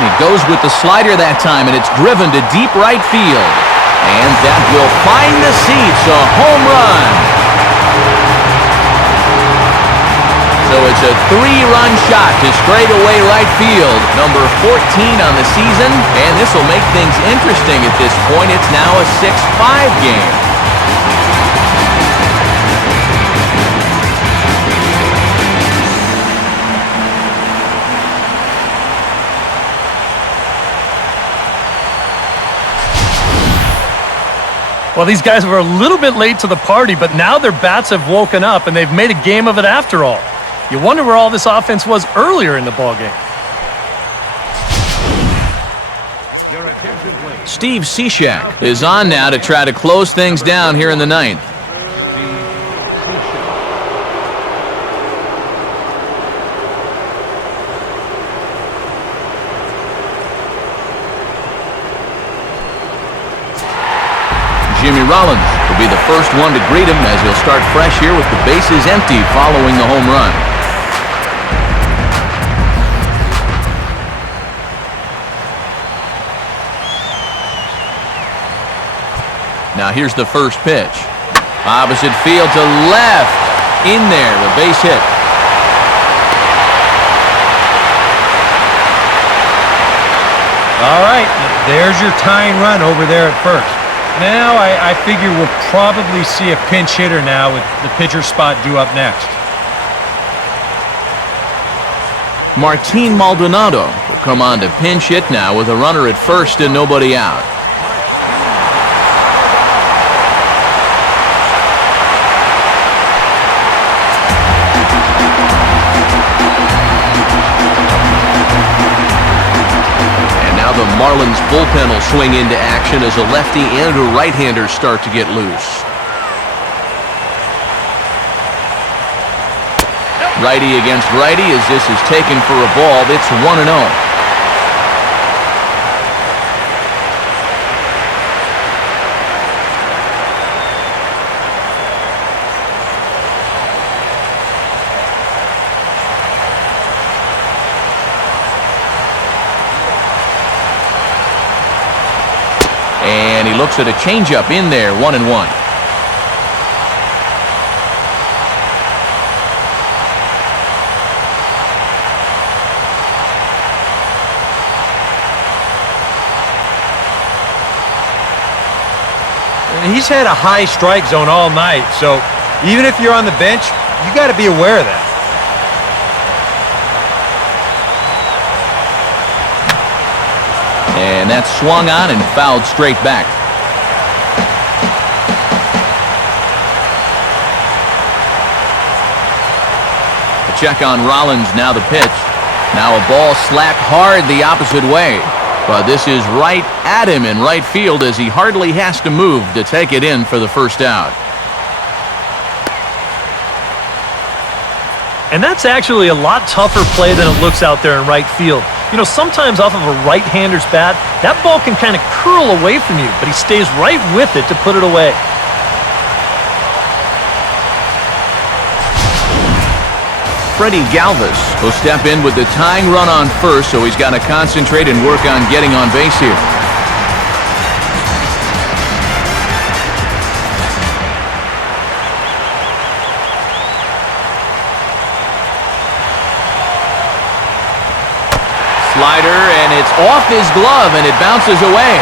He goes with the slider that time, and it's driven to deep right field. And that will find the seats, a home run. So it's a 3-run shot to straightaway right field, number 14 on the season, and this will make things interesting at this point. It's now a 6-5 game. Well, these guys were a little bit late to the party, but now their bats have woken up, and they've made a game of it after all. You wonder where all this offense was earlier in the ballgame. Your attention, please. Steve Cishek is on now to try to close things down here in the 9th. Jimmy Rollins will be the first one to greet him as he'll start fresh here with the bases empty following the home run. Now here's the first pitch. Opposite field to left. In there, the base hit. All right, there's your tying run over there at first. Now I figure we'll probably see a pinch hitter now with the pitcher spot due up next. Martin Maldonado will come on to pinch hit now with a runner at first and nobody out. The Marlins bullpen will swing into action as a lefty and a right-hander start to get loose. Righty against righty as this is taken for a ball. It's 1-0. And he looks at a changeup in there, 1-1. He's had a high strike zone all night, so even if you're on the bench, you got to be aware of that. And that's swung on and fouled straight back. A check on Rollins, now the pitch. Now a ball slapped hard the opposite way. But this is right at him in right field as he hardly has to move to take it in for the first out. And that's actually a lot tougher play than it looks out there in right field. You know, sometimes off of a right-hander's bat, that ball can kind of curl away from you, but he stays right with it to put it away. Freddie Galvis will step in with the tying run on first, so he's got to concentrate and work on getting on base here. off his glove, and it bounces away.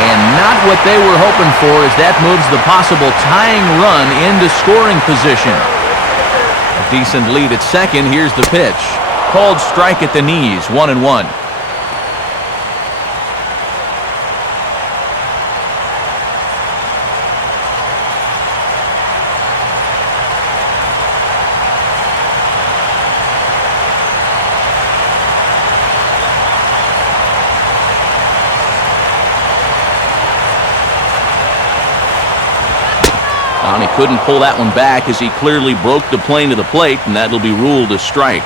And not what they were hoping for, as that moves the possible tying run into scoring position. A decent lead at second. Here's the pitch. Called strike at the knees, 1-1. And he couldn't pull that one back, as he clearly broke the plane to the plate, and that'll be ruled a strike.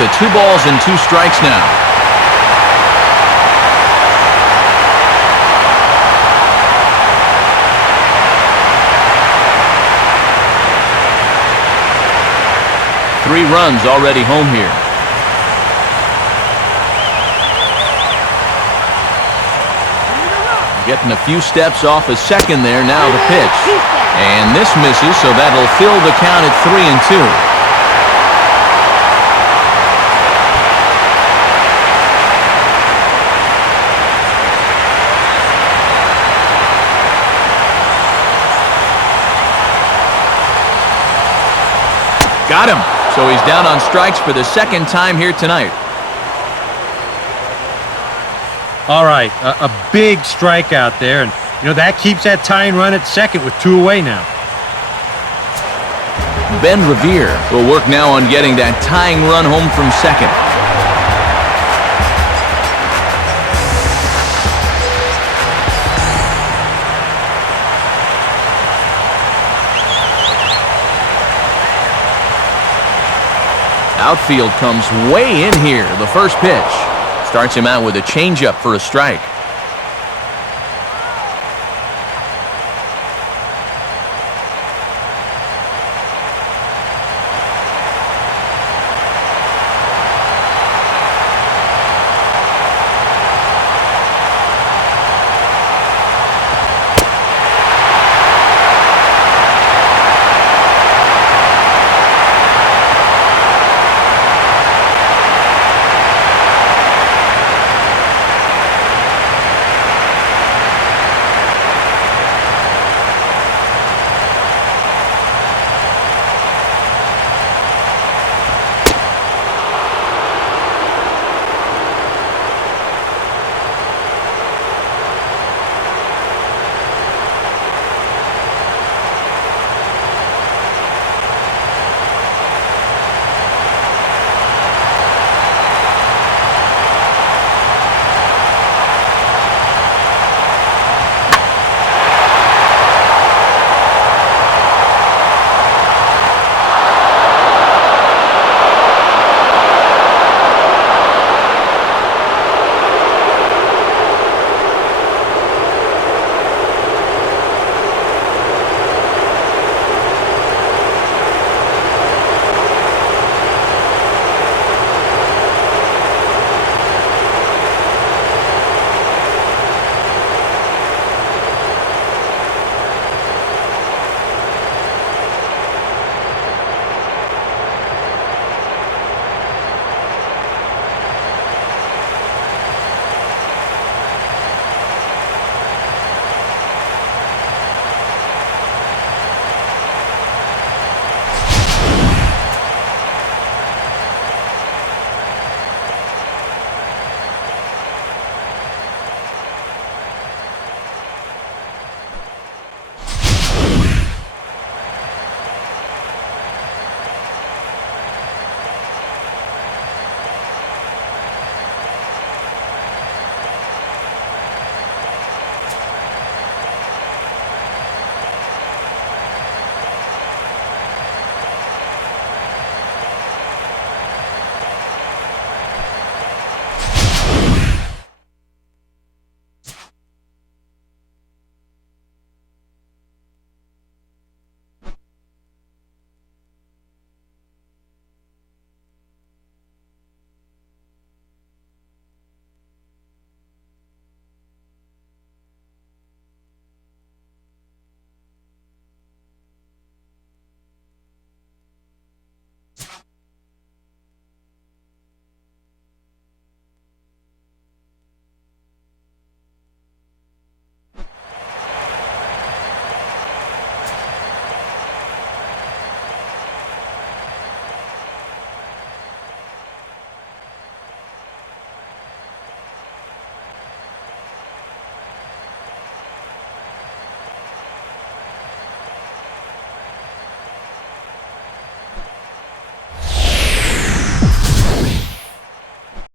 To 2 balls and 2 strikes now. Three runs already home here. Getting a few steps off a second there. Now the pitch. And this misses, so that'll fill the count at 3-2. Got him. So he's down on strikes for the second time here tonight. All right, a big strikeout there, and that keeps that tying run at second with 2 away now. Ben Revere will work now on getting that tying run home from second. Outfield comes way in here. The first pitch starts him out with a changeup for a strike.